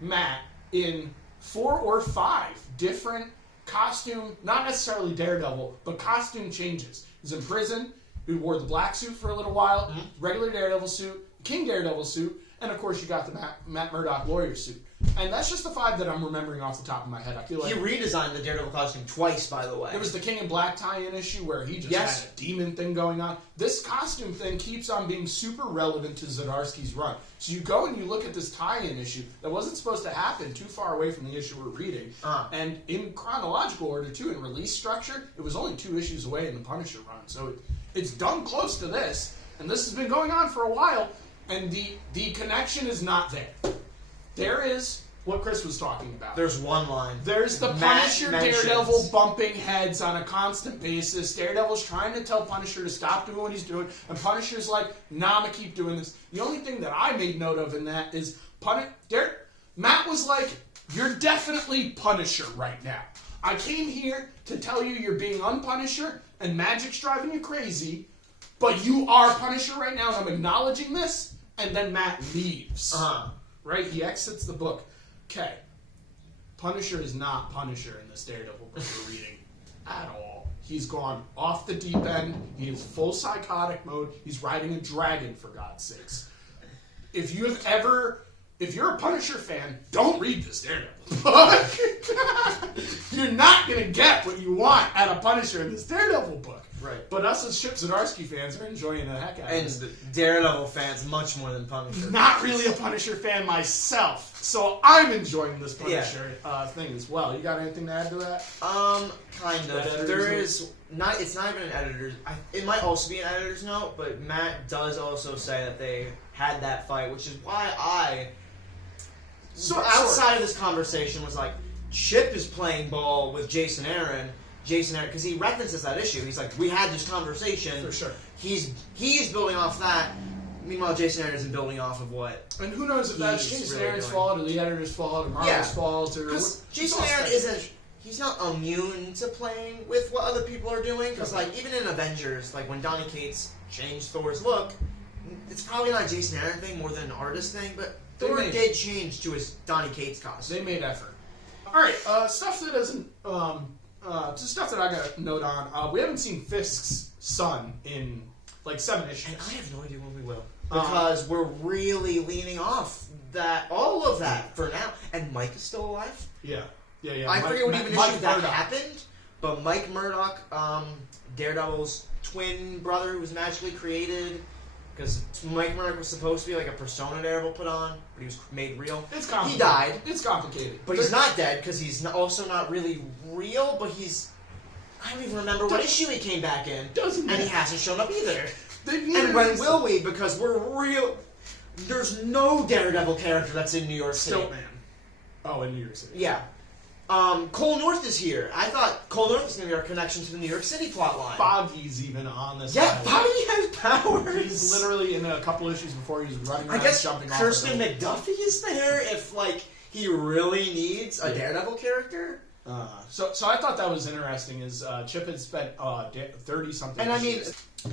Matt in 4 or 5 different costume, not necessarily Daredevil, but costume changes. He's in prison. He wore the black suit for a little while, regular Daredevil suit, King Daredevil suit, and of course you got the Matt Murdock lawyer suit. And that's just the 5 that I'm remembering off the top of my head. I feel like he redesigned the Daredevil costume twice, by the way. it was the King in Black tie-in issue where he just had a demon thing going on. This costume thing keeps on being super relevant to Zdarsky's run. So you go and you look at this tie-in issue that wasn't supposed to happen too far away from the issue we're reading. And in chronological order, too, in release structure, it was only 2 issues away in the Punisher run. So it's done close to this. And this has been going on for a while. And the connection is not there. There is what Chris was talking about. There's one line. There's the Matt Punisher mentions. Daredevil bumping heads on a constant basis. Daredevil's trying to tell Punisher to stop doing what he's doing, and Punisher's like, nah, I'm gonna keep doing this. The only thing that I made note of in that is Matt was like, you're definitely Punisher right now. I came here to tell you you're being unpunisher, and magic's driving you crazy, but you are Punisher right now, and I'm acknowledging this, and then Matt leaves. Right? He exits the book. Okay. Punisher is not Punisher in this Daredevil book we're reading at all. He's gone off the deep end. He is full psychotic mode. He's riding a dragon, for God's sakes. If you're a Punisher fan, don't read this Daredevil book. You're not going to get what you want out of Punisher in this Daredevil book. Right. But us as Chip Zdarsky fans are enjoying the heck out of And this. the Daredevil fans much more than Punisher. Not really a Punisher fan myself, so I'm enjoying this Punisher thing as well. You got anything to add to that? Kind of. There is not. It's not even an editor's. It might also be an editor's note, but Matt does also say that they had that fight, which is why outside of this conversation was like, Chip is playing ball with Jason Aaron, because he references that issue. He's like, we had this conversation. For sure. He's building off that. Meanwhile, Jason Aaron isn't building off of what. And who knows if that's he's Jason really Aaron's doing. fault or the editor's fault or Marvel's fault or Because what. Jason Aaron isn't. He's not immune to playing with what other people are doing. Because like even in Avengers, like when Donny Cates changed Thor's look, it's probably not a Jason Aaron thing more than an artist thing, but Thor did change to his Donny Cates costume. They made effort. All right, stuff that isn't. Just stuff that I got a note on. We haven't seen Fisk's son in like 7 issues. And I have no idea when we will. Because we're really leaning off all of that for now. And Mike is still alive. Yeah. I forget what even Mike issue that Murdock. happened, but Mike Murdock, Daredevil's twin brother who was magically created, because Mike Murdock was supposed to be like a persona Daredevil put on, but he was made real. It's complicated. He died. It's complicated. But he's not dead, because he's also not really real, but he's... I don't even remember what issue he came back in. Doesn't And he hasn't shown up either. And when will we? Because we're real... There's no Daredevil character that's in New York City. Stiltman. Oh, in New York City. Yeah. Cole North is here. I thought Cole North was going to be our connection to the New York City plotline. Foggy's even on this. Yeah, island. Foggy has powers. He's literally in a couple issues before he's running around I guess jumping off. Kirsten McDuffie is there if, like, he really needs a Daredevil character. So I thought that was interesting. Is Chip had spent 30-something. And I mean,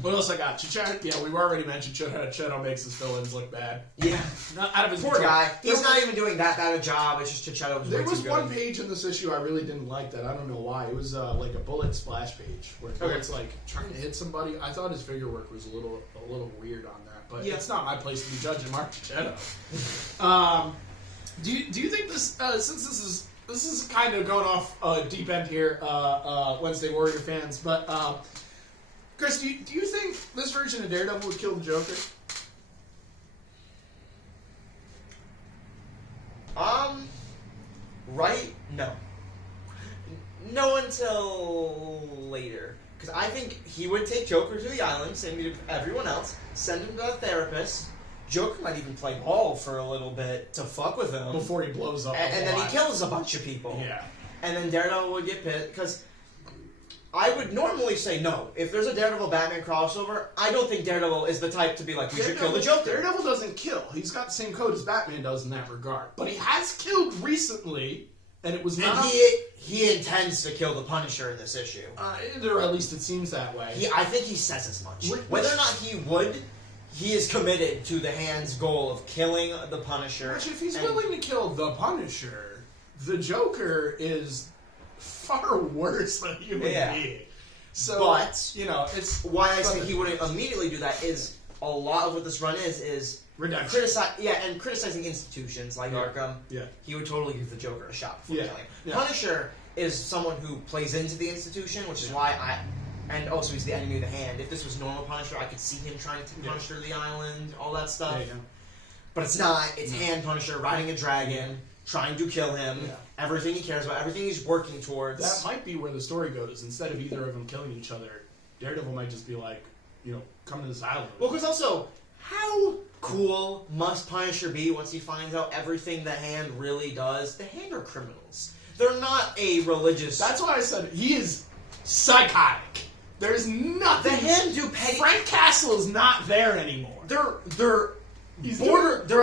What else I got? Chicharito. Yeah, we've already mentioned Chicharito makes his villains look bad. Yeah. Not out of his Poor guy. He's not even doing that bad a job. It's just Chicharito was way There too was good. one page in this issue I really didn't like that. I don't know why. It was like a bullet splash page where Bullet's like trying to hit somebody. I thought his figure work was a little weird on that, but it's not my place to be judging Mark Chicharito. Do you think this since this is kind of going off deep end here, Wednesday Warrior fans, but Chris, do you think this version of Daredevil would kill the Joker? Right? No. No until later. Because I think he would take Joker to the island, same to everyone else, send him to a therapist. Joker might even play ball for a little bit to fuck with him. Before he blows up. And then he kills a bunch of people. Yeah. And then Daredevil would get pissed. Because I would normally say no. If there's a Daredevil-Batman crossover, I don't think Daredevil is the type to be like, we should kill the Joker. Daredevil doesn't kill. He's got the same code as Batman does in that regard. But he has killed recently, and it was not... And he intends to kill the Punisher in this issue. Or at least it seems that way. I think he says as much. Whether or not he would, he is committed to the Hand's goal of killing the Punisher. Which, if he's willing to kill the Punisher, the Joker is far worse than a human being. So, but, it's... Why I say he wouldn't immediately do that is a lot of what this run is redemption. And criticizing institutions like Arkham. Yeah. He would totally give the Joker a shot before killing him. Yeah. Punisher is someone who plays into the institution, which is why and also he's the enemy of the Hand. If this was normal Punisher, I could see him trying to take Punisher to the island, all that stuff. Yeah. But it's not. It's Hand Punisher riding a dragon, trying to kill him. Yeah. Everything he cares about, everything he's working towards. That might be where the story goes. Instead of either of them killing each other, Daredevil might just be like, come to this island. Well, because also, how cool must Punisher be once he finds out everything the Hand really does? The Hand are criminals. They're not a religious... That's why I said he is psychotic. There's nothing... The Hand do petty... Frank Castle is not there anymore. They're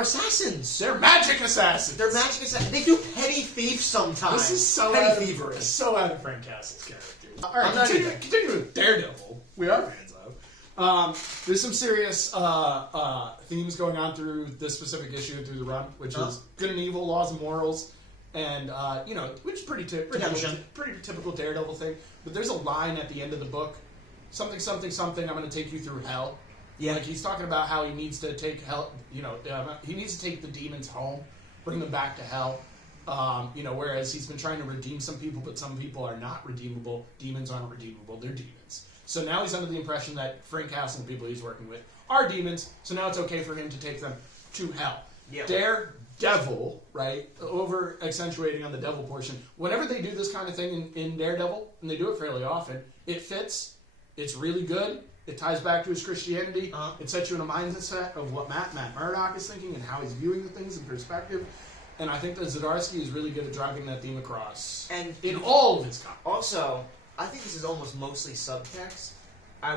assassins. They're magic assassins. They're magic assassins. They do petty thieves sometimes. This is so petty thievery. So out of Frank Castle's character. All right, continue with Daredevil. We are fans of. There's some serious themes going on through this specific issue, through the run, which is good and evil, laws and morals, and which is pretty typical Daredevil thing. But there's a line at the end of the book, something, I'm going to take you through hell. Yeah. Like, he's talking about how he needs to take hell, he needs to take the demons home, bring them back to hell. Whereas he's been trying to redeem some people, but some people are not redeemable. Demons aren't redeemable, they're demons. So now he's under the impression that Frank Castle and the people he's working with are demons, so now it's okay for him to take them to hell. Yeah. Daredevil, right, over accentuating on the devil portion, whenever they do this kind of thing in Daredevil, and they do it fairly often, it fits, it's really good, it ties back to his Christianity, it sets you in a mindset of what Matt Murdock is thinking and how he's viewing the things in perspective. And I think that Zdarsky is really good at driving that theme across. And in all of his comics. Also, I think this is almost mostly subtext.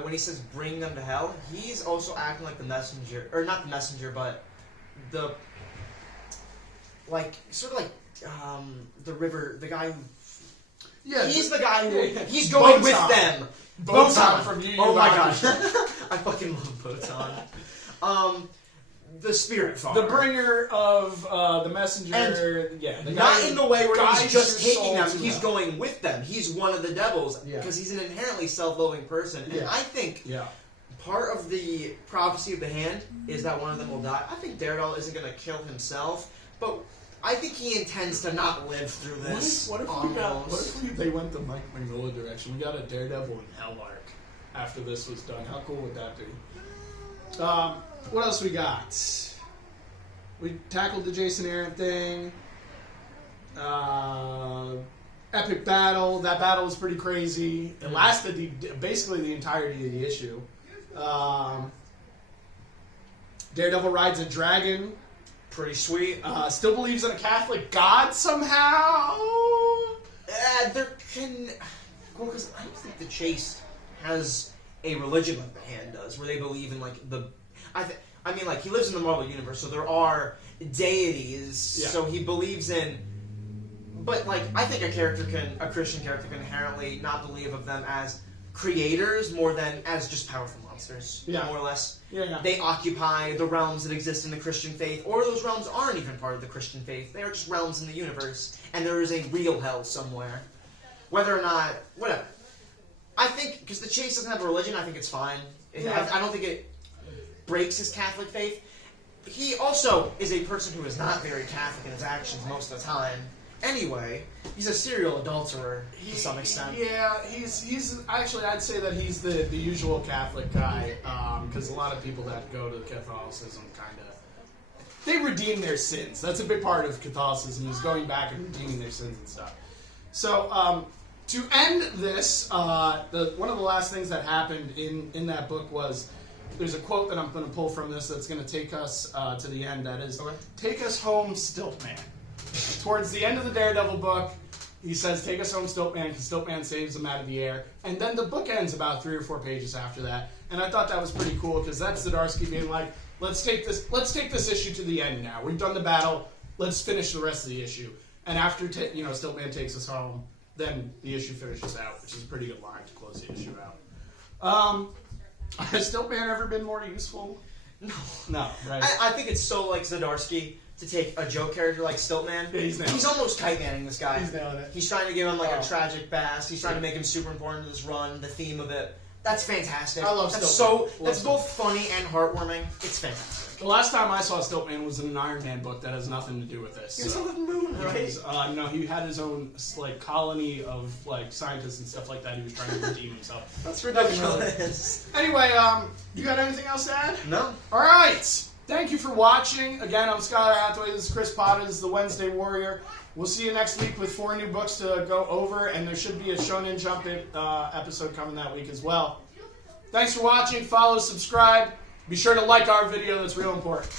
When he says bring them to hell, he's also acting like the messenger. Or not the messenger, but the... the river, the guy who... Yeah, he's the guy who... He's going with them. Botan from Yu Yu Oh my gosh. I fucking love Botan. The spirit father. The bringer of the messenger. And not in the way where he's just taking them. He's hell. going with them. He's one of the devils. Because he's an inherently self-loathing person. And I think part of the prophecy of the Hand is that one of them will die. I think Daredevil isn't going to kill himself. But I think he intends to not live through this. What if they went the Mike Mignola direction? We got a Daredevil in Hell arc after this was done. How cool would that be? What else we got? We tackled the Jason Aaron thing. Epic battle. That battle was pretty crazy. It lasted basically the entirety of the issue. Daredevil rides a dragon. Pretty sweet. Still believes in a Catholic God somehow. Because I don't think the Chase has a religion like the Hand does, where they believe in he lives in the Marvel universe, so there are deities. Yeah. So he believes in. But I think a Christian character can inherently not believe of them as creators more than as just powerful monsters. Yeah. More or less. Yeah. They occupy the realms that exist in the Christian faith, or those realms aren't even part of the Christian faith. They are just realms in the universe, and there is a real hell somewhere. Whether or not, whatever. I think, because the Chase doesn't have a religion, I think it's fine. I don't think it breaks his Catholic faith. He also is a person who is not very Catholic in his actions most of the time. Anyway, he's a serial adulterer to some extent. Yeah, he's actually, I'd say that he's the usual Catholic guy, because a lot of people that go to Catholicism kind of, they redeem their sins. That's a big part of Catholicism, is going back and redeeming their sins and stuff. So, to end this, one of the last things that happened in that book was, there's a quote that I'm going to pull from this that's going to take us to the end. That is, "Take us home, Stiltman." Towards the end of the Daredevil book, he says, "Take us home, Stiltman," because Stiltman saves him out of the air. And then the book ends about 3 or 4 pages after that. And I thought that was pretty cool, because that's Zdarsky being like, let's take this issue to the end now. We've done the battle. Let's finish the rest of the issue. And after Stiltman takes us home, then the issue finishes out, which is a pretty good line to close the issue out. Has Stiltman ever been more useful? No, right? I think it's so like Zdarsky to take a joke character like Stiltman. Yeah, he's almost kite manning this guy. He's nailing it. He's trying to give him like a tragic past. He's trying to make him super important to this run, the theme of it. That's fantastic. I love Stiltman. Stiltman. That's both funny and heartwarming. It's fantastic. The last time I saw Stiltman was in an Iron Man book that has nothing to do with this. He was on the moon, right? No, he had his own colony of scientists and stuff like that. He was trying to redeem himself. That's ridiculous. Anyway, you got anything else to add? No. All right. Thank you for watching. Again, I'm Skylar Hathaway. This is Chris Potta. This is the Wednesday Warrior. We'll see you next week with 4 new books to go over, and there should be a Shonen Jump episode coming that week as well. Thanks for watching. Follow, subscribe. Be sure to like our video. That's real important.